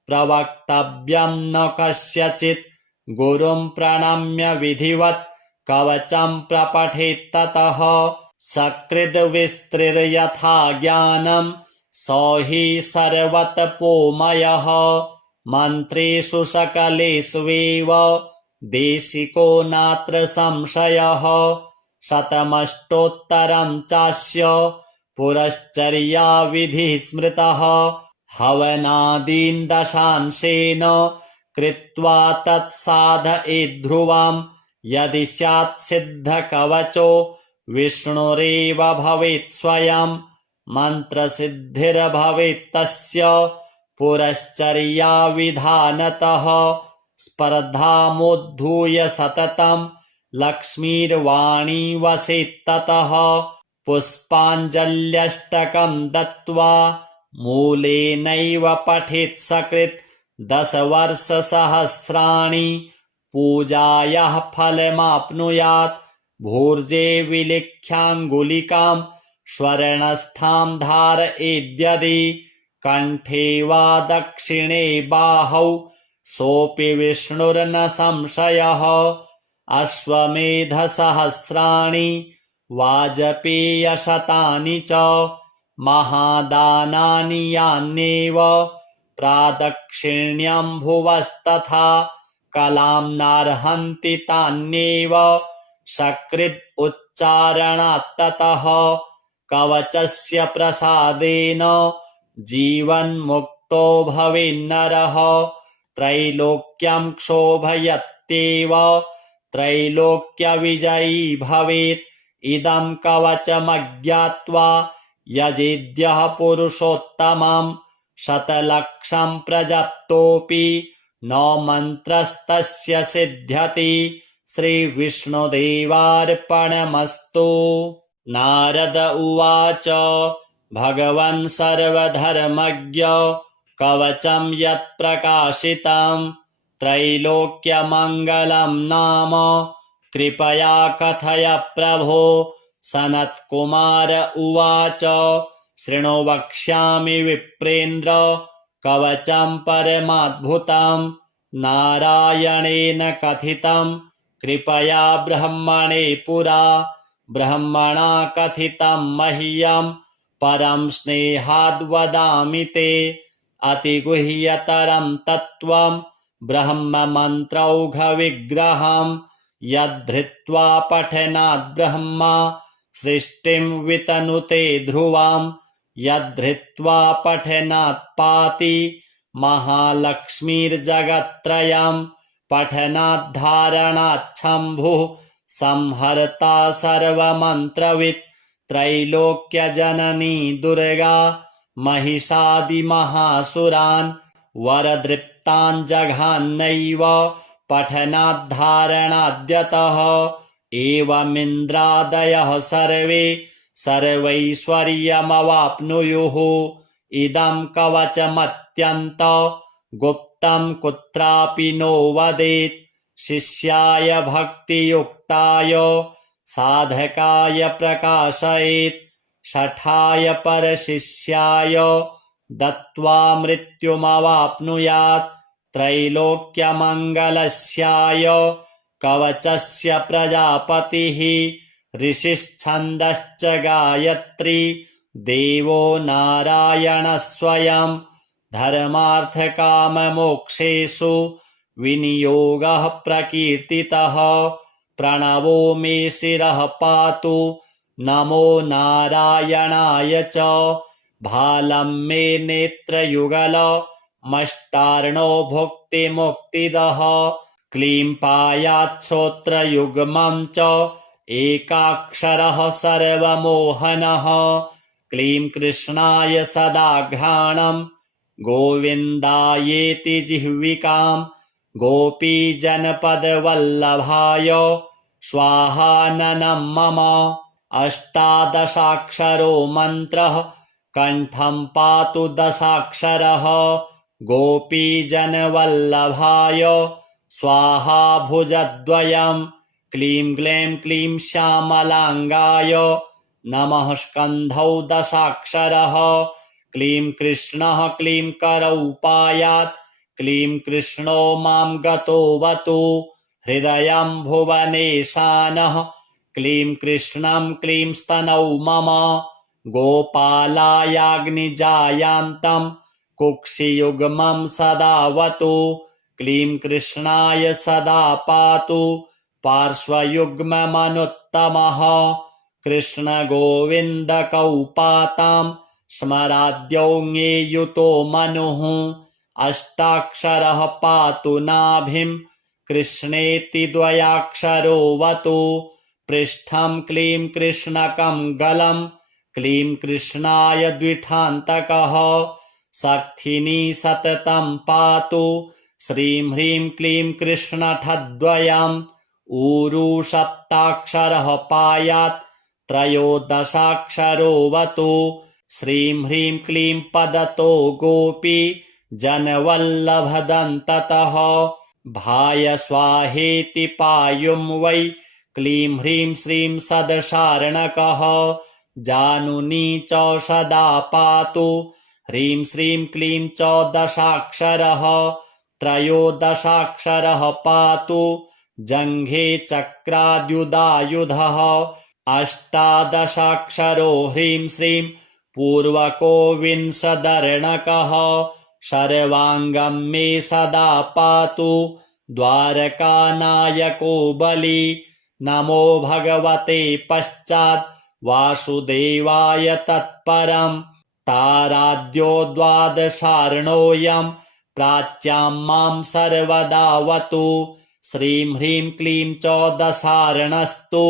प्रवक्तव्यं न कस्यचित् गुरुं प्रणम्य विधिवत् कवचं प्रपठेत्ततः सकृद्विस्तृर्यथा ज्ञानं स हि सर्वतपोमयः मन्त्रेषु सकलेष्वेव देशिको नात्र संशयः शतमष्टोत्तरं चास्य पुरश्चर्या विधिः स्मृतः हवनादीन् दशांशेन कृत्वा तत्साधयेद्ध्रुवं यदि स्यात् सिद्धकवचो विष्णुरेव भवेत् स्वयं मन्त्रसिद्धिर्भवेत् तस्य पुरश्चर्या विधानतः स्पर्धामुद्धूय सततं लक्ष्मीर्वाणी वसेत्ततः पुष्पाञ्जल्यष्टकं दत्त्वा मूलेनैव पठेत् सकृत् 10 वर्षसहस्राणि पूजायाः फलमाप्नुयात् भूर्जे विलिख्याङ्गुलिकां स्वर्णस्थां धारयेद्यदि कण्ठे वा दक्षिणे बाहौ सोऽपि विष्णुर्न संशयः अश्वमेधसहस्राणि वाजपेयशतानि च महादानानि यान्येव प्रादक्षिण्यं भुवस्तथा कलां नार्हन्ति तान्येव सकृद् उच्चारणात्ततः कवचस्य प्रसादेन जीवन्मुक्तो भवेन्नरः त्रैलोक्यं क्षोभयत्येव त्रैलोक्यविजयी भवेत् इदं कवचमज्ञात्वा यजेद्यः पुरुषोत्तमं शतलक्षं प्रजप्तोऽपि न मन्त्रस्तस्य सिद्ध्यति श्रीविष्णुदेवार्पणमस्तु। नारद उवाच भगवन् सर्वधर्मज्ञ कवचं यत्प्रकाशितं त्रैलोक्यमङ्गलं नाम कृपया कथय प्रभो। सनत्कुमार उवाच शृणु वक्ष्यामि विप्रेन्द्र कवचं परमाद्भुतं नारायणेन कथितं कृपया ब्रह्मणे पुरा। ब्रह्मणा कथितं मह्यं परं स्नेहाद्वदामि ते अतिगुह्यतरं तत्त्वं ब्रह्ममन्त्रौघविग्रहं यद्धृत्वा पठनाद् ब्रह्मा सृष्टिं वितनुते ध्रुवं यद्धृत्वा पठनात् पाति महालक्ष्मीर्जगत्त्रयं पठनाद्धारणाच्छम्भुः संहर्ता सर्वमन्त्रवित् त्रैलोक्यजननी दुर्गा महिषादिमहासुरान् वरदृप्तान् जघान्नैव पठनाद्धारणाद्यतः एवमिन्द्रादयः सर्वे सर्वैश्वर्यमवाप्नुयुः। इदं कवचमत्यन्त गुप्तं कुत्रापि नो वदेत् शिष्याय भक्तियुक्ताय साधकाय प्रकाशयेत् शठाय परशिष्याय दत्त्वा मृत्युमवाप्नुयात् त्रैलोक्यमङ्गलस्याय कवचस्य प्रजापतिः ऋषिश्छन्दश्च गायत्री देवो नारायणः स्वयं धर्मार्थकाममोक्षेषु विनियोगः प्रकीर्तितः प्रणवो मे शिरः पातु नमो नारायणाय च भालं मे नेत्रयुगल मष्टार्णो भुक्तिमुक्तिदः क्लीं पायात् श्रोत्रयुग्मं च एकाक्षरः सर्वमोहनः क्लीं कृष्णाय सदाघ्राणं गोविन्दायेति जिह्विकां गोपीजनपदवल्लभाय स्वाहाननं मम अष्टादशाक्षरो मन्त्रः कण्ठं पातु दशाक्षरः गोपीजनवल्लभाय स्वाहा भुजद्वयं क्लीं ग्लैं क्लीं श्यामलाङ्गाय नमः स्कन्धौ दशाक्षरः क्लीं कृष्णः क्लीं करौ पायात् क्लीं कृष्णो मां गतोऽवतु हृदयं भुवनेशानः क्लीं कृष्णं क्लीं स्तनौ मम गोपालायाग्निजायान्तं कुक्षियुग्मं सदावतु क्लीं कृष्णाय सदा पातु पार्श्वयुग्ममनुत्तमः कृष्णगोविन्दकौपातां स्मराद्यौ ङेयुतो मनुः अष्टाक्षरः पातु नाभिं कृष्णेति द्वयाक्षरोऽवतु पृष्ठं क्लीं कृष्णकं गलं क्लीं कृष्णाय द्विठान्तकः सक्थिनी सततं पातु श्रीं ह्रीं क्लीं कृष्णठद्वयम् ऊरू सप्ताक्षरः पायात् त्रयोदशाक्षरोऽवतु श्रीं ह्रीं क्लीं पदतो गोपी जनवल्लभदन्ततः भाय स्वाहेति पायुं वै क्लीं ह्रीं श्रीं सदशार्णकः जानुनी च सदा पातु ह्रीं श्रीं क्लीं च दशाक्षरः त्रयोदशाक्षरः पातु जङ्घे चक्राद्युदायुधः अष्टादशाक्षरो ह्रीं श्रीं पूर्वको विंशदर्णकः सर्वाङ्गं मे सदा पातु द्वारकानायको बली नमो भगवते पश्चात् वासुदेवाय तत्परम् ताराद्यो द्वादशार्णोऽयं प्राच्यां मां सर्वदावतु श्रीं ह्रीं क्लीं चौदशार्णस्तु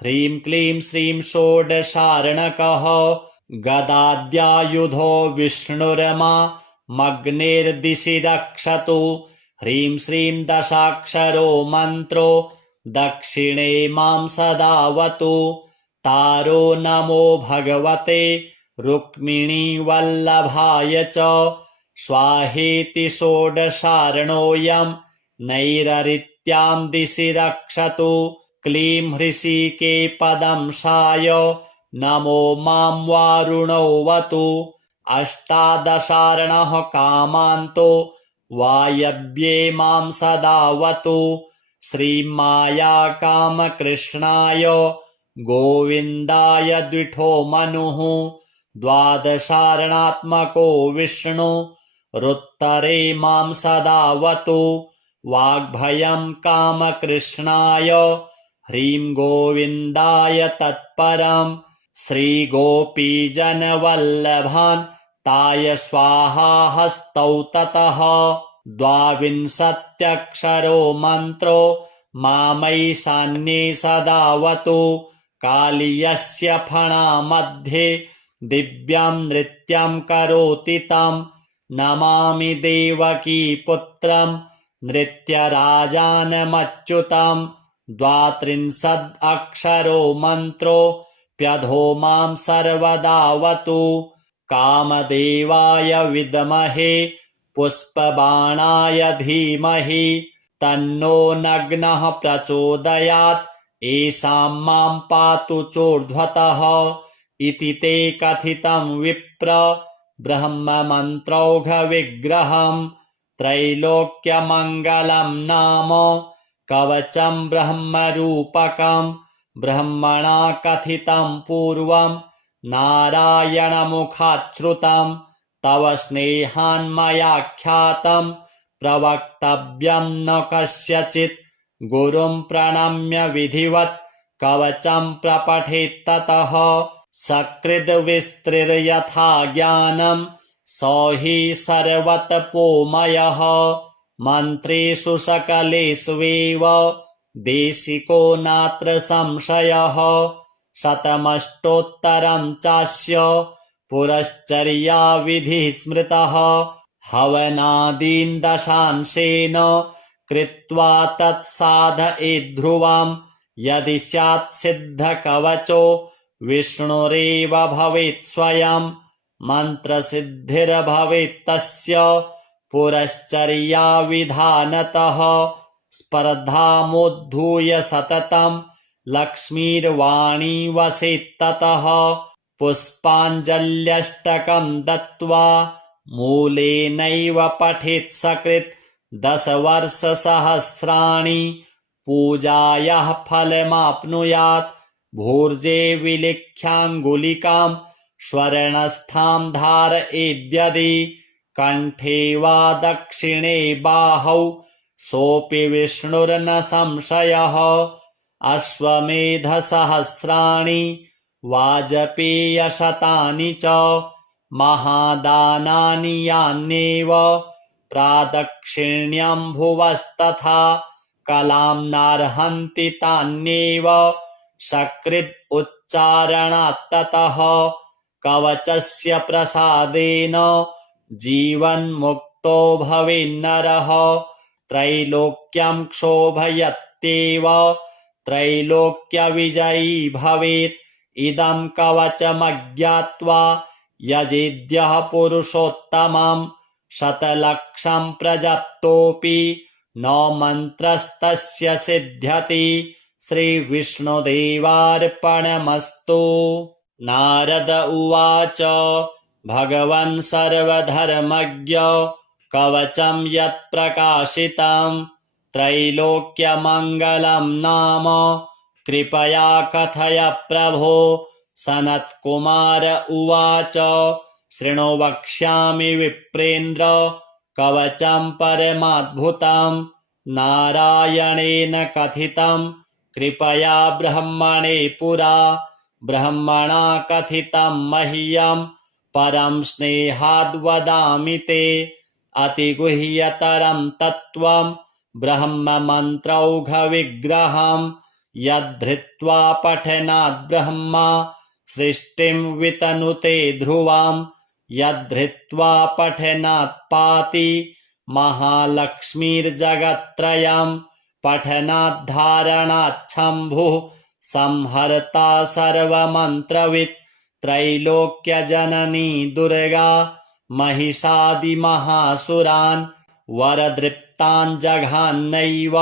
ह्रीं क्लीं श्रीं षोडशार्णकः गदाद्यायुधो विष्णुर्मा मग्नेर्दिशि रक्षतु ह्रीं श्रीं दशाक्षरो मन्त्रो दक्षिणे मां सदावतु तारो नमो भगवते रुक्मिणीवल्लभाय च स्वाहेति षोडशार्णोऽयं नैररित्यां दिशि रक्षतु क्लीं हृषिके पदंशाय नमो मां वारुणोऽवतु अष्टादशार्णः कामान्तो वायव्ये मां सदावतु श्रीमाया कामकृष्णाय गोविन्दाय द्विठो मनुः द्वादशार्णात्मको विष्णु रुत्तरे मां सदावतु वाग्भयं कामकृष्णाय ह्रीं गोविन्दाय तत्परम् श्रीगोपीजनवल्लभान् ताय स्वाहा हस्तौ ततः द्वाविंशत्यक्षरो मन्त्रो मामैशान्ये सदावतु कालीयस्य फणामध्ये दिव्यं नृत्यं करोति तं नमामि देवकी पुत्रं नृत्यराजानमच्युतं द्वात्रिंशदक्षरो मन्त्रो प्यधो मां सर्वदावतु कामदेवाय विद्महे पुष्पबाणाय धीमहि तन्नो नग्नः प्रचोदयात् येषां मां पातु चोर्ध्वतः इति ते कथितं विप्र ब्रह्ममन्त्रौघविग्रहं त्रैलोक्यमङ्गलं नाम कवचं ब्रह्मरूपकं ब्रह्मणा कथितं पूर्वं नारायणमुखाच्छ्रुतं तव स्नेहान्मयाख्यातं प्रवक्तव्यं न कस्यचित् गुरुं प्रणम्य विधिवत् कवचं प्रपठेत्ततः सकृद्विस्तृर्यथा ज्ञानं स हि सर्वतपोमयः मन्त्रेषु सकलेष्वेव देशिको नात्र संशयः शतमष्टोत्तरं चास्य पुरश्चर्याविधिः स्मृतः हवनादीन् दशांशेन कृत्वा तत्साधयेद्ध्रुवं यदि स्यात् सिद्धकवचो विष्णुरेव भवेत् स्वयं मन्त्रसिद्धिर्भवेत् तस्य पुरश्चर्याविधानतः स्पर्धामुद्धूय सततं लक्ष्मीर्वाणी वसेत्ततः पुष्पाञ्जल्यष्टकं दत्त्वा मूलेनैव पठेत् सकृत् 10 वर्षसहस्राणि पूजायाः फलमाप्नुयात् भूर्जे विलिख्याङ्गुलिकां स्वर्णस्थां धारयेद्यदि कण्ठे वा दक्षिणे बाहौ सोऽपि विष्णुर्न संशयः अश्वमेधसहस्राणि वाजपेयशतानि च महादानानि यान्येव प्रादक्षिण्यं भुवस्तथा कलां नार्हन्ति तान्येव सकृद् उच्चारणात्ततः कवचस्य प्रसादेन जीवन्मुक्तो मुक्तो भवेन्नरः त्रैलोक्यं क्षोभयत्येव त्रैलोक्यविजयी भवेत् इदं कवचमज्ञात्वा यजेद्यः पुरुषोत्तमं शतलक्षं प्रजप्तोऽपि न मन्त्रस्तस्य सिद्ध्यति श्रीविष्णुदेवार्पणमस्तु। नारद उवाच भगवन् सर्वधर्मज्ञ कवचं यत्प्रकाशितं त्रैलोक्यमङ्गलं नाम कृपया कथय प्रभो। सनत्कुमार उवाच शृणु वक्ष्यामि विप्रेन्द्र कवचं परमाद्भुतं नारायणेन कथितं कृपया ब्रह्मणे पुरा। ब्रह्मणा कथितं मह्यं परं स्नेहाद् वदामि ते अतिगुह्यतरं तत्त्वं ब्रह्ममन्त्रौघविग्रहं यद्धृत्वा पठनाद् ब्रह्मा सृष्टिं वितनुते ध्रुवं यद्धृत्वा पठनात् पाति महालक्ष्मीर्जगत्त्रयं पठनात् धारणात् शम्भुः संहर्ता सर्वमन्त्रवित् त्रैलोक्यजननी दुर्गा महिषादिमहासुरान् वरदृप्तान् जघान्नैव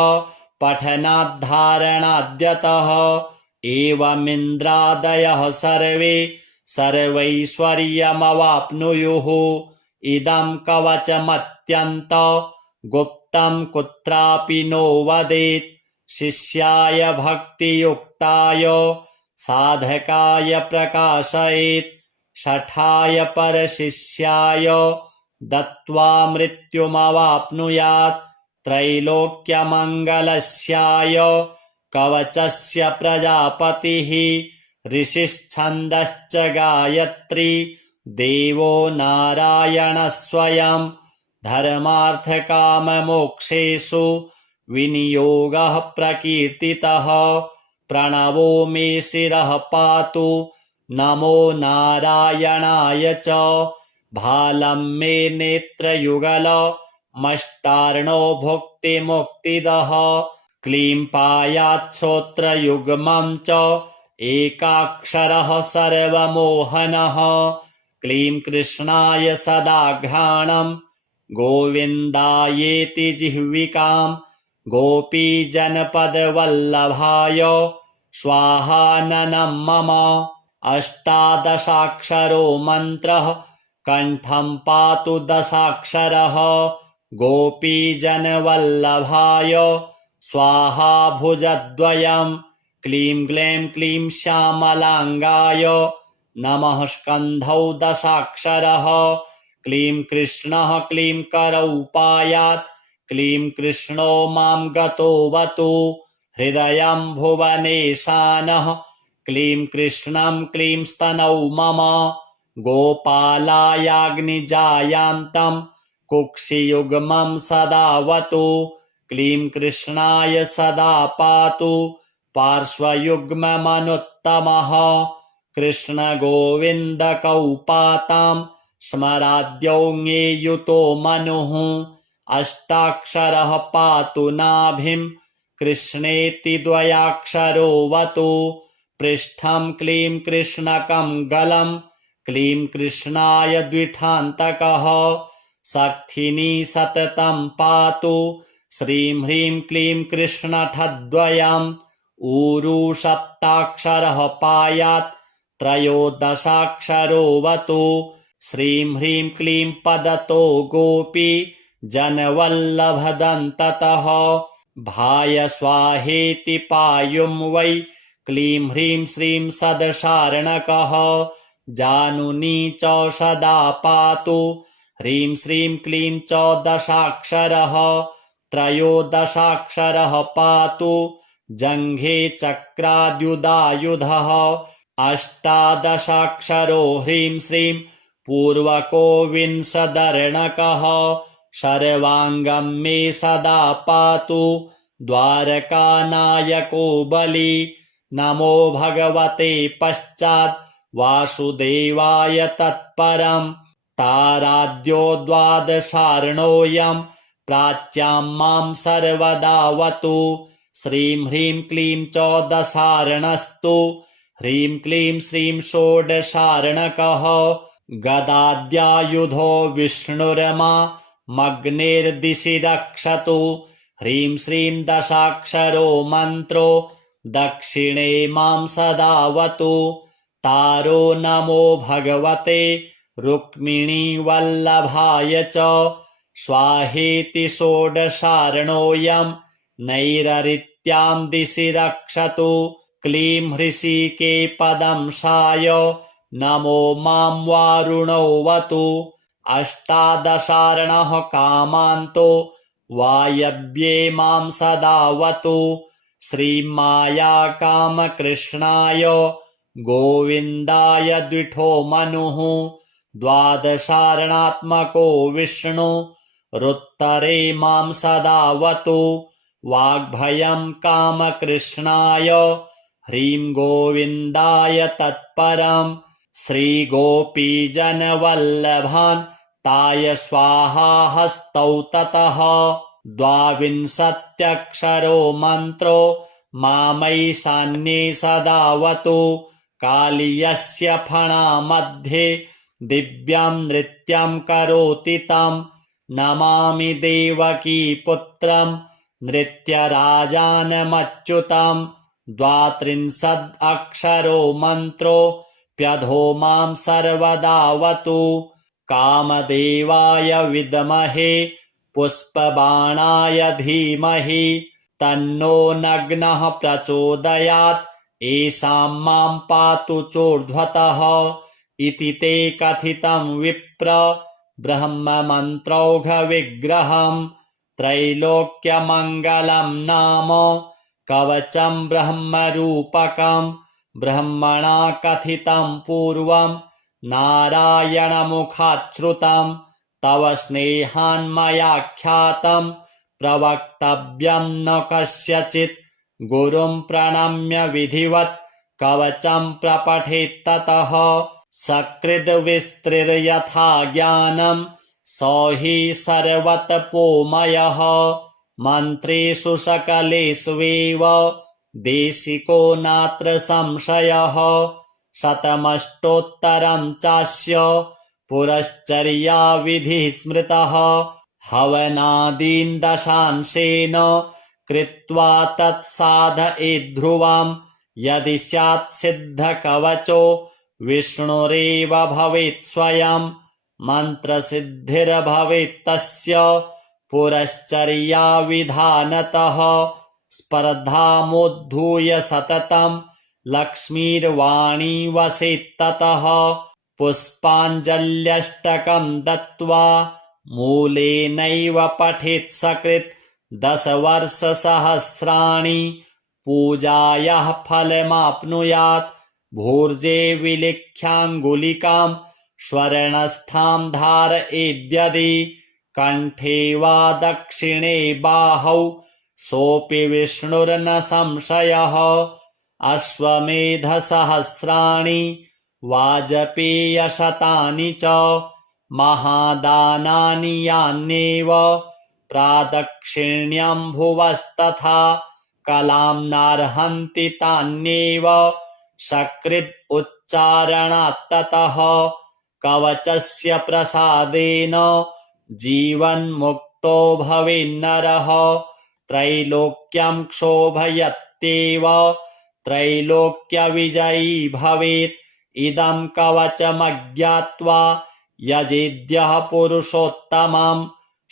पठनाद्धारणाद्यतः एवमिन्द्रादयः सर्वे सर्वैश्वर्यमवाप्नुयुः। इदं कवचमत्यन्त गुप्तं कुत्रापि नो वदेत् शिष्याय भक्तियुक्ताय साधकाय प्रकाशयेत् शठाय परशिष्याय दत्त्वा मृत्युमवाप्नुयात् त्रैलोक्यमङ्गलस्याय कवचस्य प्रजापतिः ऋषिश्छन्दश्च गायत्री देवो नारायणः स्वयं धर्मार्थकाममोक्षेषु विनियोगः प्रकीर्तितः प्रणवो मे शिरः पातु नमो नारायणाय च भालं मे नेत्रयुगलमष्टार्णो भुक्तिमुक्तिदः क्लीं पायात् श्रोत्रयुग्मं च एकाक्षरः सर्वमोहनः क्लीं कृष्णाय सदाघ्राणं गोविन्दायेति जिह्विकां गोपीजनपदवल्लभाय स्वाहाननं मम अष्टादशाक्षरो मन्त्रः कण्ठं पातु दशाक्षरः गोपीजनवल्लभाय स्वाहा भुजद्वयं क्लीं ग्लैं क्लीं श्यामलाङ्गाय नमः स्कन्धौ दशाक्षरः क्लीं कृष्णः क्लीं करौ पायात् क्लीं कृष्णो मां गतोऽवतु हृदयं भुवनेशानः क्लीं कृष्णं क्लीं स्तनौ मम गोपालायाग्निजायान्तं कुक्षियुग्मं सदावतु क्लीं कृष्णाय सदा पातु पार्श्वयुग्ममनुत्तमः कृष्णगोविन्दकौपातां स्मराद्यौ ङेयुतो मनुः अष्टाक्षरः पातु नाभिं कृष्णेति द्वयाक्षरोऽवतु पृष्ठं क्लीं कृष्णकं गलं क्लीं कृष्णाय द्विठान्तकः सक्थिनी सततं पातु श्रीं ह्रीं क्लीं कृष्णठद्वयम् ऊरू सप्ताक्षरः पायात् त्रयोदशाक्षरोऽवतु श्रीं ह्रीं क्लीं पदतो गोपी जनवल्लभदन्ततः भाय स्वाहेति पायुं वै क्लीं ह्रीं श्रीं सदशार्णकः जानुनी च सदा पातु ह्रीं श्रीं क्लीं च दशाक्षरः त्रयोदशाक्षरः पातु जङ्घे चक्राद्युदायुधः अष्टादशाक्षरो ह्रीं श्रीं पूर्वको विंशदर्णकः सर्वाङ्गं मे सदा पातु द्वारकानायको बली नमो भगवते पश्चात् वासुदेवाय तत्परं ताराद्यो द्वादशार्णोऽयं प्राच्यां मां सर्वदावतु श्रीं ह्रीं क्लीं चौदशार्णस्तु ह्रीं क्लीं श्रीं षोडशार्णकः गदाद्यायुधो विष्णुर्मा मग्निर्दिशि रक्षतु ह्रीं श्रीं दशाक्षरो मन्त्रो दक्षिणे मां सदावतु तारो नमो भगवते रुक्मिणीवल्लभाय च स्वाहेति षोडशार्णोऽयं नैररित्यां दिशि रक्षतु क्लीं हृषिके पदंशाय नमो मां वारुणोऽवतु अष्टादशार्णः कामान्तो वायव्ये मां सदावतु श्रीमाया कामकृष्णाय गोविन्दाय द्विठो मनुः द्वादशार्णात्मको विष्णु रुत्तरे मां सदावतु वाग्भयं कामकृष्णाय ह्रीं गोविन्दाय तत्परं श्रीगोपीजनवल्लभान् ताय स्वाहा हस्तौ ततः द्वाविंशत्यक्षरो मन्त्रो मामैशान्ये सदावतु कालीयस्य फणामध्ये दिव्यं नृत्यं करोति तं नमामि देवकीपुत्रं नृत्यराजानमच्युतं द्वात्रिंशदक्षरो मन्त्रो प्यधो मां सर्वदावतु कामदेवाय विद्महे पुष्पबाणाय धीमहि तन्नो नग्नः प्रचोदयात् येषां मां पातु चोर्ध्वतः इति ते कथितं विप्र ब्रह्ममन्त्रौघविग्रहं त्रैलोक्यमङ्गलं नाम कवचं ब्रह्मरूपकं ब्रह्मणा कथितं पूर्वं नारायणमुखाच्छ्रुतं तव स्नेहान्मयाख्यातं प्रवक्तव्यं न कस्यचित् गुरुं प्रणम्य विधिवत् कवचं प्रपठेत्ततः सकृद्विस्तृर्यथा ज्ञानं स हि सर्वतपोमयः मन्त्रेषु सकलेष्वेव देशिको नात्र संशयः शतमष्टोत्तरं चास्य पुरश्चर्याविधिः स्मृतः हवनादीन् दशांशेन कृत्वा तत्साधयेद्ध्रुवं यदि स्यात् सिद्धकवचो विष्णुरेव भवेत् स्वयं मन्त्रसिद्धिर्भवेत् तस्य पुरश्चर्याविधानतः स्पर्धामुद्धूय सततं लक्ष्मीर्वाणी वसेत्ततः पुष्पाञ्जल्यष्टकं दत्त्वा मूलेनैव पठेत् सकृत् 10 वर्षसहस्राणि पूजायाः फलमाप्नुयात् भूर्जे विलिख्याङ्गुलिकां स्वर्णस्थां धारयेद्यदि कण्ठे वा दक्षिणे बाहौ सोऽपि विष्णुर्न संशयः अश्वमेधसहस्राणि वाजपेयशतानि च महादानानि यान्येव प्रादक्षिण्यं भुवस्तथा कलां नार्हन्ति तान्येव सकृद् उच्चारणात्ततः कवचस्य प्रसादेन जीवन्मुक्तो भवेन्नरः त्रैलोक्यं क्षोभयत्येव त्रैलोक्यविजयी भवेत् इदं कवचमज्ञात्वा यजेद्यः पुरुषोत्तमं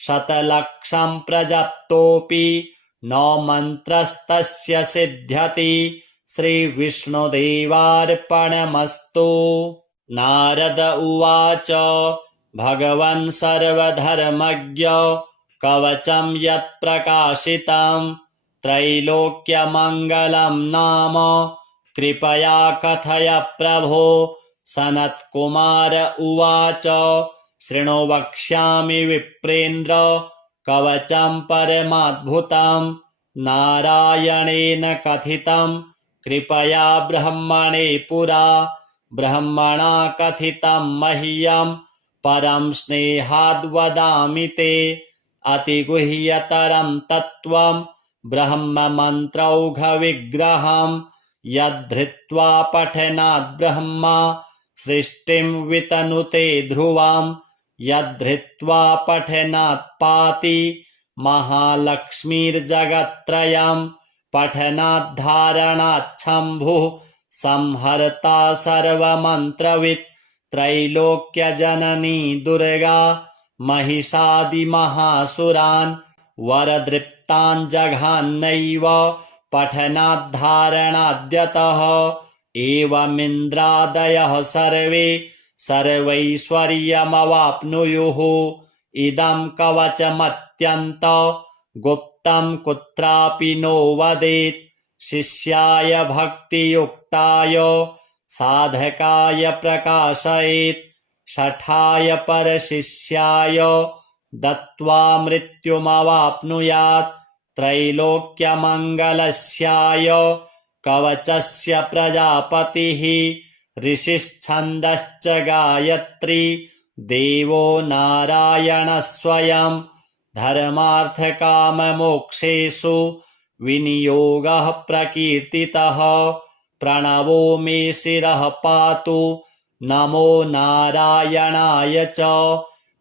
शतलक्षं प्रजप्तोऽपि न मन्त्रस्तस्य सिद्ध्यति श्रीविष्णुदेवार्पणमस्तु। नारद उवाच भगवन् सर्वधर्मज्ञ कवचं यत्प्रकाशितं त्रैलोक्यमङ्गलं नाम कृपया कथय प्रभो। सनत्कुमार उवाच शृणु वक्ष्यामि विप्रेन्द्र कवचं परमाद्भुतं नारायणेन कथितं कृपया ब्रह्मणे पुरा। ब्रह्मणा कथितं मह्यं परं स्नेहाद् वदामि ते अतिगुह्यतरं तत्त्वं ब्रह्ममन्त्रौघविग्रहं यद्धृत्वा पठनाद् ब्रह्मा सृष्टिं वितनुते ध्रुवं यद्धृत्वा पठनात् पाति महालक्ष्मीर्जगत्त्रयं पठनाद्धारणाच्छम्भुः संहर्ता सर्वमन्त्रवित् त्रैलोक्यजननी दुर्गा महिषादिमहासुरान् वरदृप्तान् जघान्नैव पठनाद्धारणाद्यतः एवमिन्द्रादयः सर्वे सर्वैश्वर्यमवाप्नुयुः इदं कवचमत्यन्त गुप्तं कुत्रापि नो वदेत् शिष्याय भक्तियुक्ताय साधकाय प्रकाशयेत् शठाय परशिष्याय दत्त्वा मृत्युमवाप्नुयात् त्रैलोक्यमङ्गलस्याय कवचस्य प्रजापतिः ऋषिश्छन्दश्च गायत्री देवो नारायणः स्वयं धर्मार्थकाममोक्षेषु विनियोगः प्रकीर्तितः प्रणवो मे शिरः पातु नमो नारायणाय च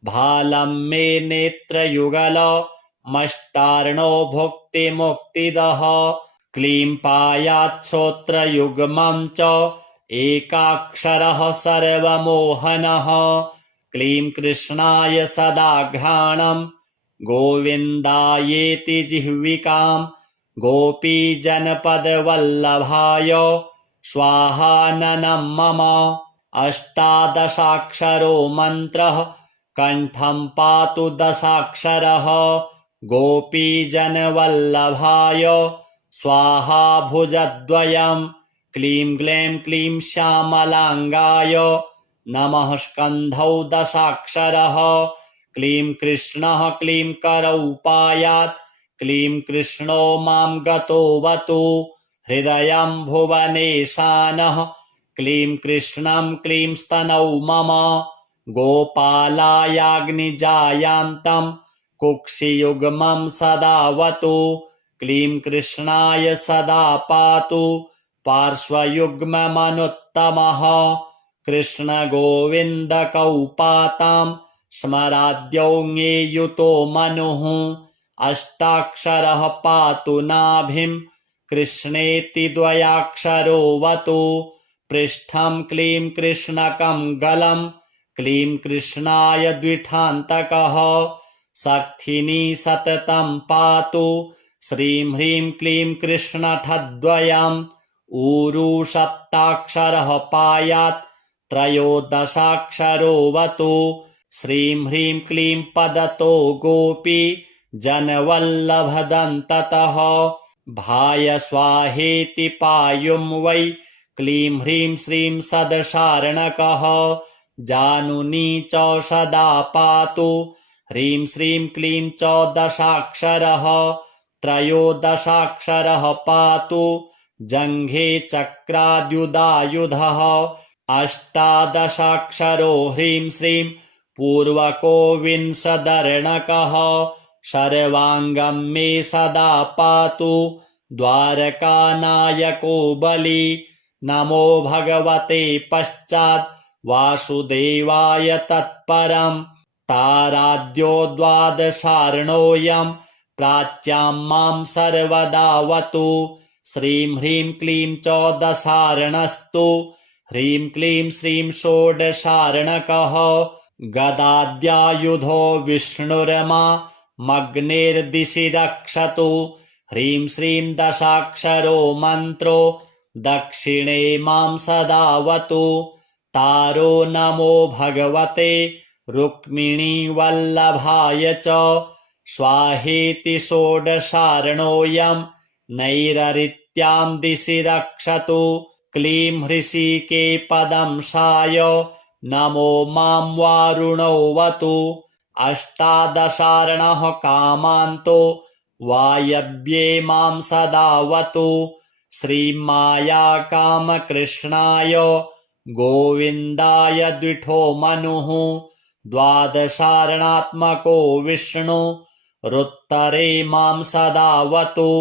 भालं मे नेत्रयुगलमष्टार्णो भुक्तिमुक्तिदः क्लीं पायात् श्रोत्रयुग्मं च एकाक्षरः सर्वमोहनः क्लीं कृष्णाय सदा घ्राणं गोविन्दायेति जिह्विकां गोपीजनपदवल्लभाय स्वाहाननं मम अष्टादशाक्षरो मन्त्रः कण्ठं पातु दशाक्षरः गोपीजनवल्लभाय स्वाहा भुजद्वयं क्लीं ग्लैं क्लीं श्यामलाङ्गाय नमः स्कन्धौ दशाक्षरः क्लीं कृष्णः क्लीं करौ पायात् क्लीं कृष्णो मां गतोऽवतु हृदयं भुवनेशानः क्लीं कृष्णं क्लीं स्तनौ मम गोपालायाग्निजायान्तं कुक्षियुग्मं सदावतु क्लीं कृष्णाय सदा पातु पार्श्वयुग्ममनुत्तमः कृष्णगोविन्दकौपातां स्मराद्यौ ज्ञेयुतो मनुः अष्टाक्षरः पातु नाभिं कृष्णेति द्वयाक्षरोऽवतु पृष्ठं क्लीं कृष्णकं गलं क्लीं कृष्णाय द्विठान्तकः सक्थिनी सततं पातु श्रीं ह्रीं क्लीं कृष्णठद्वयम् ऊरू सप्ताक्षरः पायात् त्रयोदशाक्षरोऽवतु श्रीं ह्रीं क्लीं पदतो गोपी जनवल्लभदन्ततः भाय स्वाहेति पायुं वै क्लीं ह्रीं श्रीं सदशार्णकः जानुनी च सदा पातु ह्रीं श्रीं क्लीं च दशाक्षरः त्रयोदशाक्षरः पातु जङ्घे चक्राद्युदायुधः अष्टादशाक्षरो ह्रीं श्रीं पूर्वको विंशदर्णकः सर्वाङ्गं मे सदा पातु द्वारकानायको बली नमो भगवते पश्चात् वासुदेवाय तत्परं ताराद्यो द्वादशार्णोऽयं प्राच्यां मां सर्वदावतु श्रीं ह्रीं क्लीं च दशार्णस्तु ह्रीं क्लीं श्रीं षोडशार्णकः गदाद्यायुधो विष्णुर्मा मग्नेर्दिशि रक्षतु ह्रीं श्रीं दशाक्षरो मन्त्रो दक्षिणे मां सदावतु तारो नमो भगवते रुक्मिणीवल्लभाय च स्वाहेति षोडशार्णोऽयं नैररित्यां दिशि रक्षतु क्लीं हृषिके पदंशाय नमो मां वारुणोऽवतु अष्टादशार्णः कामान्तो वायव्ये मां सदावतु श्रीमायाकामकृष्णाय गोविन्दाय द्विठो मनुः द्वादशार्णात्मको विष्णु रुत्तरे मां सदावतु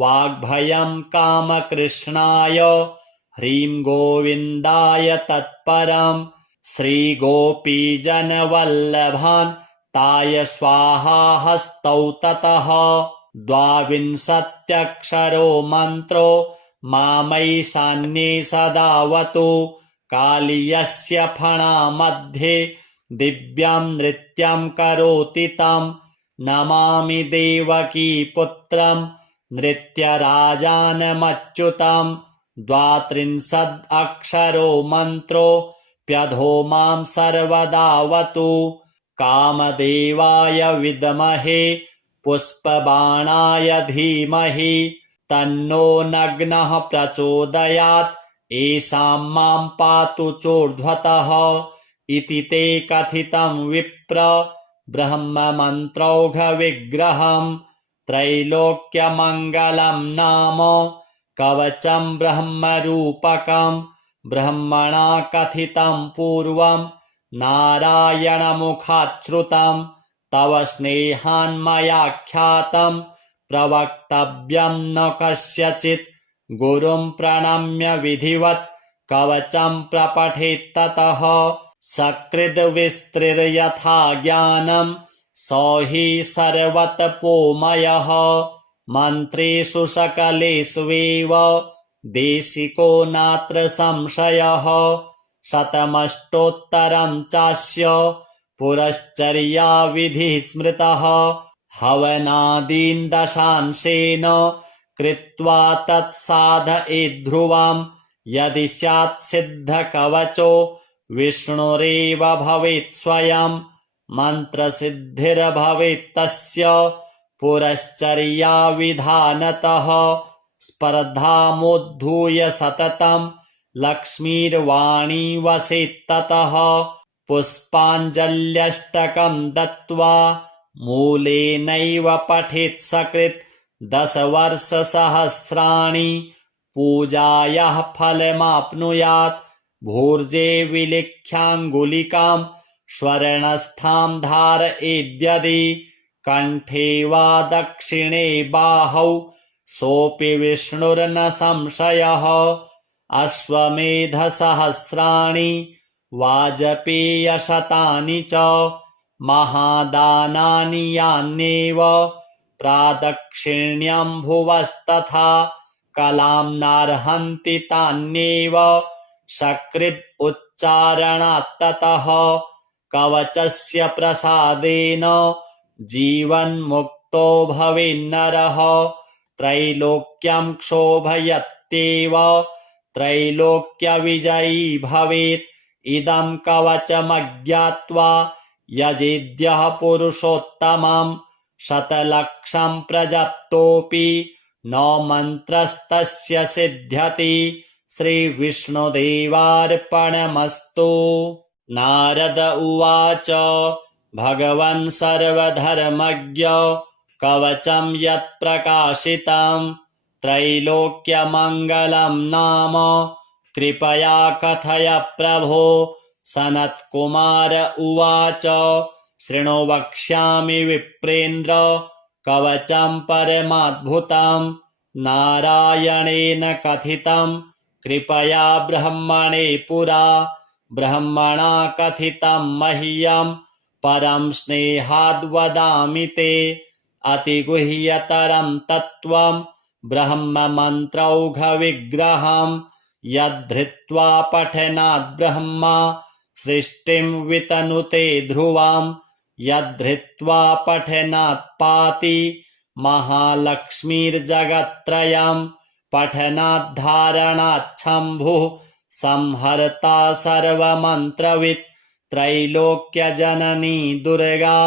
वाग्भयं कामकृष्णाय ह्रीं गोविन्दाय तत्परम् श्रीगोपीजनवल्लभान् ताय स्वाहा हस्तौ ततः द्वाविंशत्यक्षरो मन्त्रो मामैशान्ये सदावतु कालीयस्य फणा मध्ये दिव्यं नृत्यं करोति तं नमामि देवकी पुत्रं नृत्यराजानमच्युतं द्वात्रिंशदक्षरो मन्त्रो प्यधो मां सर्वदावतु कामदेवाय विद्महे पुष्पबाणाय धीमहि तन्नो नग्नः प्रचोदयात् येषां मां पातु चोर्ध्वतः इति ते कथितं विप्र ब्रह्ममन्त्रौघविग्रहं त्रैलोक्यमङ्गलं नाम कवचं ब्रह्मरूपकं ब्रह्मणा कथितं पूर्वं नारायणमुखाच्छ्रुतं तव स्नेहान्मयाख्यातं प्रवक्तव्यं न कस्यचित् गुरुं प्रणम्य विधिवत् कवचं प्रपठेत्ततः सकृद्विस्तृर्यथा ज्ञानं स हि सर्वतपोमयः मन्त्रेषु सकलेष्वेव देशिको नात्र संशयः शतमष्टोत्तरं चास्य पुरश्चर्याविधिः स्मृतः हवनादीन् दशांशेन कृत्वा तत्साधयेद्ध्रुवं यदि स्यात् सिद्धकवचो विष्णुरेव भवेत् स्वयं मन्त्रसिद्धिर्भवेत्तस्य पुरश्चर्याविधानतः स्पर्धामुद्धूय सततं लक्ष्मीर्वाणी वसेत्ततः पुष्पाञ्जल्यष्टकं दत्त्वा मूलेनैव पठेत् सकृत् 10 वर्षसहस्राणि पूजायाः फलमाप्नुयात् भूर्जे विलिख्याङ्गुलिकां स्वर्णस्थां धारयेद्यदि कण्ठे वा दक्षिणे बाहौ सोऽपि विष्णुर्न संशयः अश्वमेधसहस्राणि वाजपेयशतानि च महादानानि यान्येव प्रादक्षिण्यं भुवस्तथा कलां नार्हन्ति तान्येव सकृद् उच्चारणात्ततः कवचस्य प्रसादेन जीवन्मुक्तो भवेन्नरः त्रैलोक्यं क्षोभयत्येव त्रैलोक्यविजयी भवेत् इदं कवचमज्ञात्वा यजेद्यः पुरुषोत्तमं शतलक्षं प्रजप्तोऽपि न मन्त्रस्तस्य सिद्ध्यति श्रीविष्णुदेवार्पणमस्तु। नारद उवाच भगवन् सर्वधर्मज्ञ कवचं यत्प्रकाशितं त्रैलोक्यमङ्गलं नाम कृपया कथय प्रभो। सनत्कुमार उवाच शृणु वक्ष्यामि विप्रेन्द्र कवचं परमाद्भुतं नारायणेन कथितं कृपया ब्रह्मणे पुरा। ब्रह्मणा कथितं मह्यं परं स्नेहाद्वदामि ते अतिगुह्यतरं तत्त्वं ब्रह्ममन्त्रौघविग्रहं यद्धृत्वा पठनाद् ब्रह्मा सृष्टिं वितनुते ध्रुवं यद्धृत्वा पठनात् पाति महालक्ष्मीर्जगत्त्रयं पठनाद्धारणाच्छम्भुः संहर्ता सर्वमन्त्रवित् त्रैलोक्यजननी दुर्गा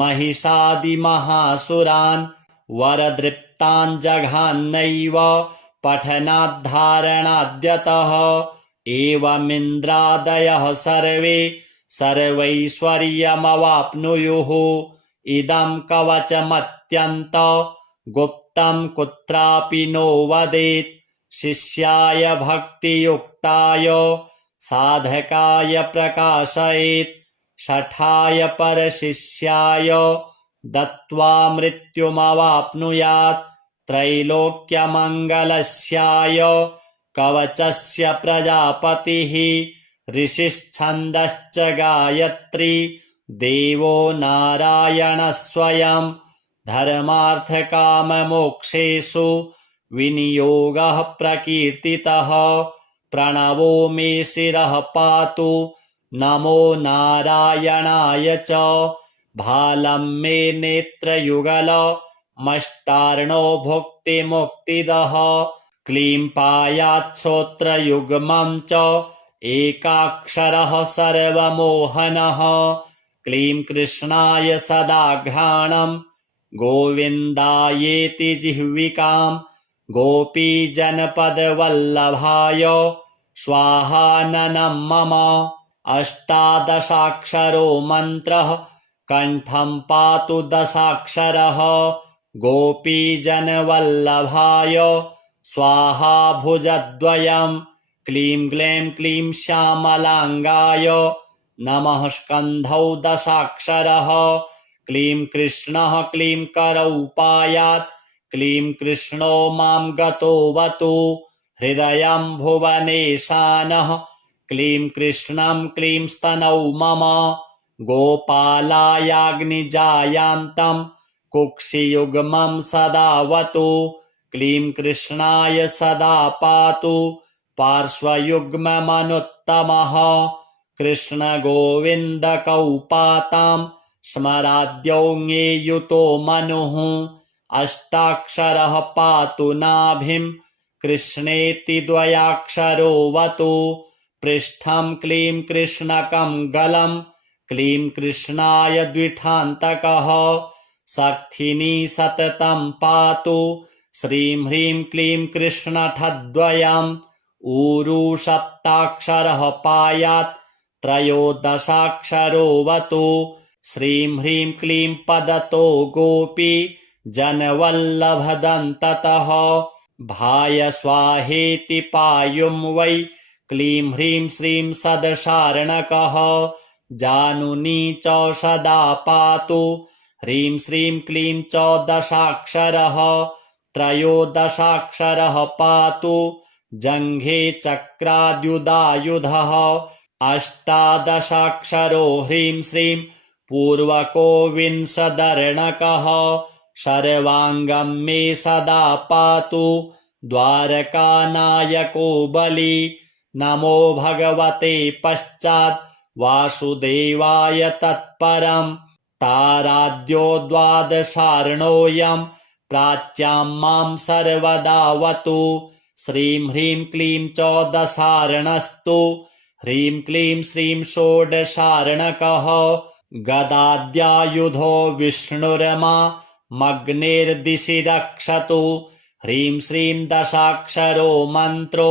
महिषादिमहासुरान् वरदृप्तान् जघान्नैव पठनाद्धारणाद्यतः एवमिन्द्रादयः सर्वे सर्वैश्वर्यमवाप्नुयुः। इदं कवचमत्यन्त गुप्तं कुत्रापि नो वदेत् शिष्याय भक्तियुक्ताय साधकाय प्रकाशयेत् षठाय परशिष्याय दत्त्वा मृत्युमवाप्नुयात् त्रैलोक्यमङ्गलस्याय कवचस्य प्रजापतिः ऋषिश्छन्दश्च गायत्री देवो नारायणः स्वयं धर्मार्थकाममोक्षेषु विनियोगः प्रकीर्तितः प्रणवो मे शिरः पातु नमो नारायणाय च भालं मे नेत्रयुगलमष्टार्णो भुक्तिमुक्तिदः क्लीं पायात् श्रोत्रयुग्मं च एकाक्षरः सर्वमोहनः क्लीं कृष्णाय सदाघ्राणं गोविन्दायेति जिह्विकां गोपीजनपदवल्लभाय स्वाहाननं मम अष्टादशाक्षरो मन्त्रः कण्ठं पातु दशाक्षरः गोपीजनवल्लभाय स्वाहा भुजद्वयं क्लीं ग्लैं क्लीं श्यामलाङ्गाय नमः स्कन्धौ दशाक्षरः क्लीं कृष्णः क्लीं करौ पायात् क्लीं कृष्णो मां गतोऽवतु हृदयं भुवनेशानः क्लीं कृष्णं क्लीं स्तनौ मम गोपालायाग्निजायान्तं कुक्षियुग्मं सदावतु क्लीं कृष्णाय सदा पातु पार्श्वयुग्ममनुत्तमः कृष्णगोविन्दकौपातां स्मराद्यौ ज्ञेयुतो मनुः अष्टाक्षरः पातु नाभिं कृष्णेति द्वयाक्षरोऽवतु पृष्ठं क्लीं कृष्णकं गलं क्लीं कृष्णाय द्विठान्तकः सक्थिनी सततं पातु श्रीं ह्रीं क्लीं कृष्णठद्वयम् ऊरू सप्ताक्षरः पायात् त्रयोदशाक्षरोऽवतु श्रीं ह्रीं क्लीं पदतो गोपी जनवल्लभदन्ततः भाय स्वाहेति पायुं वै क्लीं ह्रीं श्रीं सदशार्णकः जानुनी च सदा पातु ह्रीं श्रीं क्लीं च दशाक्षरः त्रयोदशाक्षरः पातु जङ्घे चक्राद्युदायुधः अष्टादशाक्षरो ह्रीं श्रीं पूर्वको विंशदर्णकः सर्वाङ्गं मे सदा पातु द्वारकानायको बली नमो भगवते पश्चात् वासुदेवाय तत्परं ताराद्यो द्वादशार्णोऽयं प्राच्यां मां सर्वदावतु श्रीं ह्रीं क्लीं च दशार्णस्तु ह्रीं क्लीं श्रीं षोडशार्णकः गदाद्यायुधो विष्णुर्मा मग्नेर्दिशि रक्षतु ह्रीं श्रीं दशाक्षरो मन्त्रो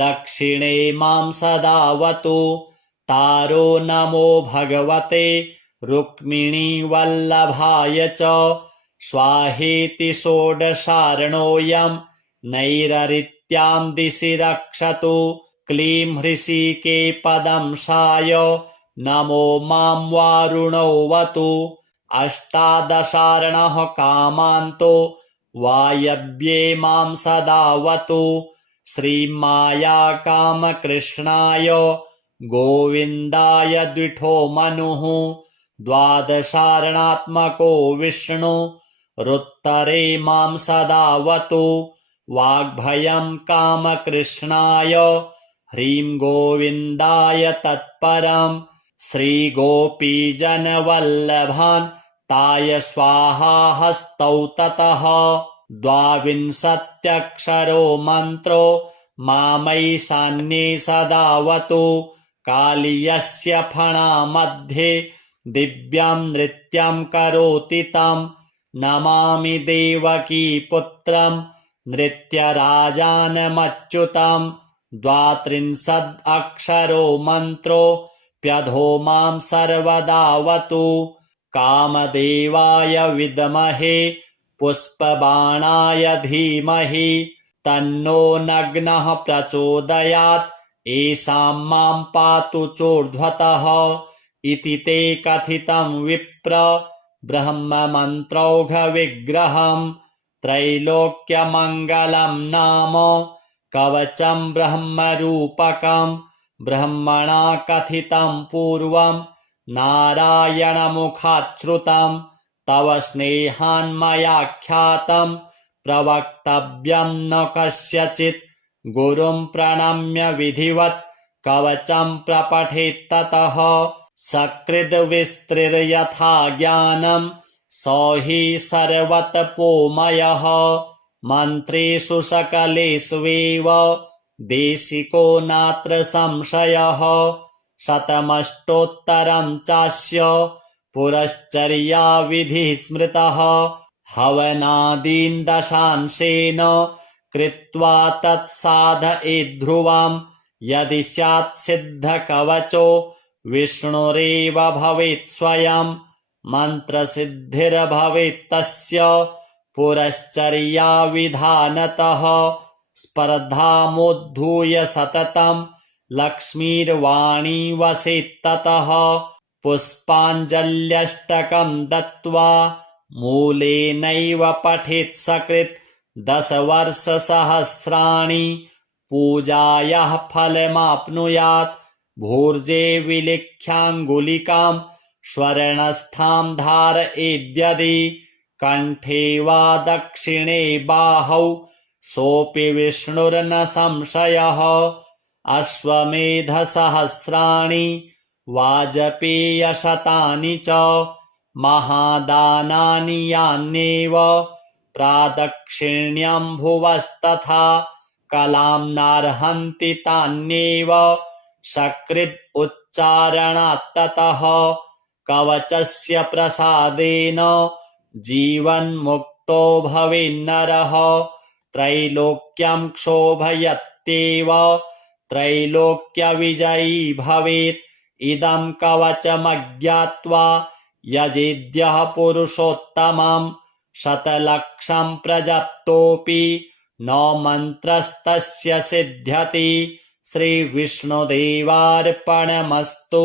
दक्षिणे मां सदावतु तारो नमो भगवते रुक्मिणीवल्लभाय च स्वाहेति षोडशार्णोऽयं नैररित्यां दिशि रक्षतु क्लीं हृषिके पदंशाय नमो मां वारुणोऽवतु अष्टादशार्णः कामान्तो वायव्ये मां सदावतु श्रीमायाकामकृष्णाय गोविन्दाय द्विठो मनुः द्वादशार्णात्मको विष्णु रुत्तरे मां सदावतु वाग्भयं कामकृष्णाय ह्रीं गोविन्दाय तत्परं श्रीगोपीजनवल्लभान् ताय स्वाहा हस्तौ ततः द्वाविंशत्यक्षरो मन्त्रो मामैशान्ये सदावतु कालीयस्य फणामध्ये दिव्यं नृत्यं करोति तं नमामि देवकी पुत्रं नृत्यराजानमच्युतं द्वात्रिंशदक्षरो मन्त्रो प्यधो मां सर्वदावतु कामदेवाय विद्महे पुष्पबाणाय धीमहि तन्नो नग्नः प्रचोदयात् येषां मां पातु चोर्ध्वतः इति ते कथितं विप्र ब्रह्ममन्त्रौघविग्रहम् त्रैलोक्यमङ्गलं नाम कवचं ब्रह्मरूपकम् ब्रह्मणा कथितं पूर्वं नारायणमुखाच्छ्रुतं तव स्नेहान्मयाख्यातं प्रवक्तव्यं न कस्यचित् गुरुं प्रणम्य विधिवत् कवचं प्रपठेत्ततः सकृद्विस्तृर्यथा ज्ञानं स हि सर्वतपोमयः मन्त्रेषु सकलेष्वेव देशिको नात्र संशयः शतमष्टोत्तरं चास्य पुरश्चर्याविधिः स्मृतः हवनादीन् दशांशेन कृत्वा तत्साधयेद्ध्रुवम् यदि स्यात् सिद्धकवचो विष्णुरेव भवेत् स्वयं मन्त्रसिद्धिर्भवेत् तस्य पुरश्चर्याविधानतः स्पर्धामुद्धूय सततं लक्ष्मीर्वाणी वसेत्ततः पुष्पाञ्जल्यष्टकं दत्त्वा मूलेनैव पठेत् सकृत् 10 वर्षसहस्राणि पूजायाः फलमाप्नुयात् भूर्जे विलिख्याङ्गुलिकां स्वर्णस्थां धारयेद्यदि कण्ठे वा दक्षिणे बाहौ सोऽपि विष्णुर्न संशयः अश्वमेधसहस्राणि वाजपेयशतानि च महादानानि यान्येव प्रादक्षिण्यं भुवस्तथा कलां नार्हन्ति तान्येव सकृद् उच्चारणात्ततः कवचस्य प्रसादेन जीवन्मुक्तो भवेन्नरः त्रैलोक्यं क्षोभयत्येव त्रैलोक्यविजयी भवेत् इदं कवचमज्ञात्वा यजेद्यः पुरुषोत्तमं शतलक्षं प्रजप्तोऽपि न मन्त्रस्तस्य सिद्ध्यति श्रीविष्णुदेवार्पणमस्तु।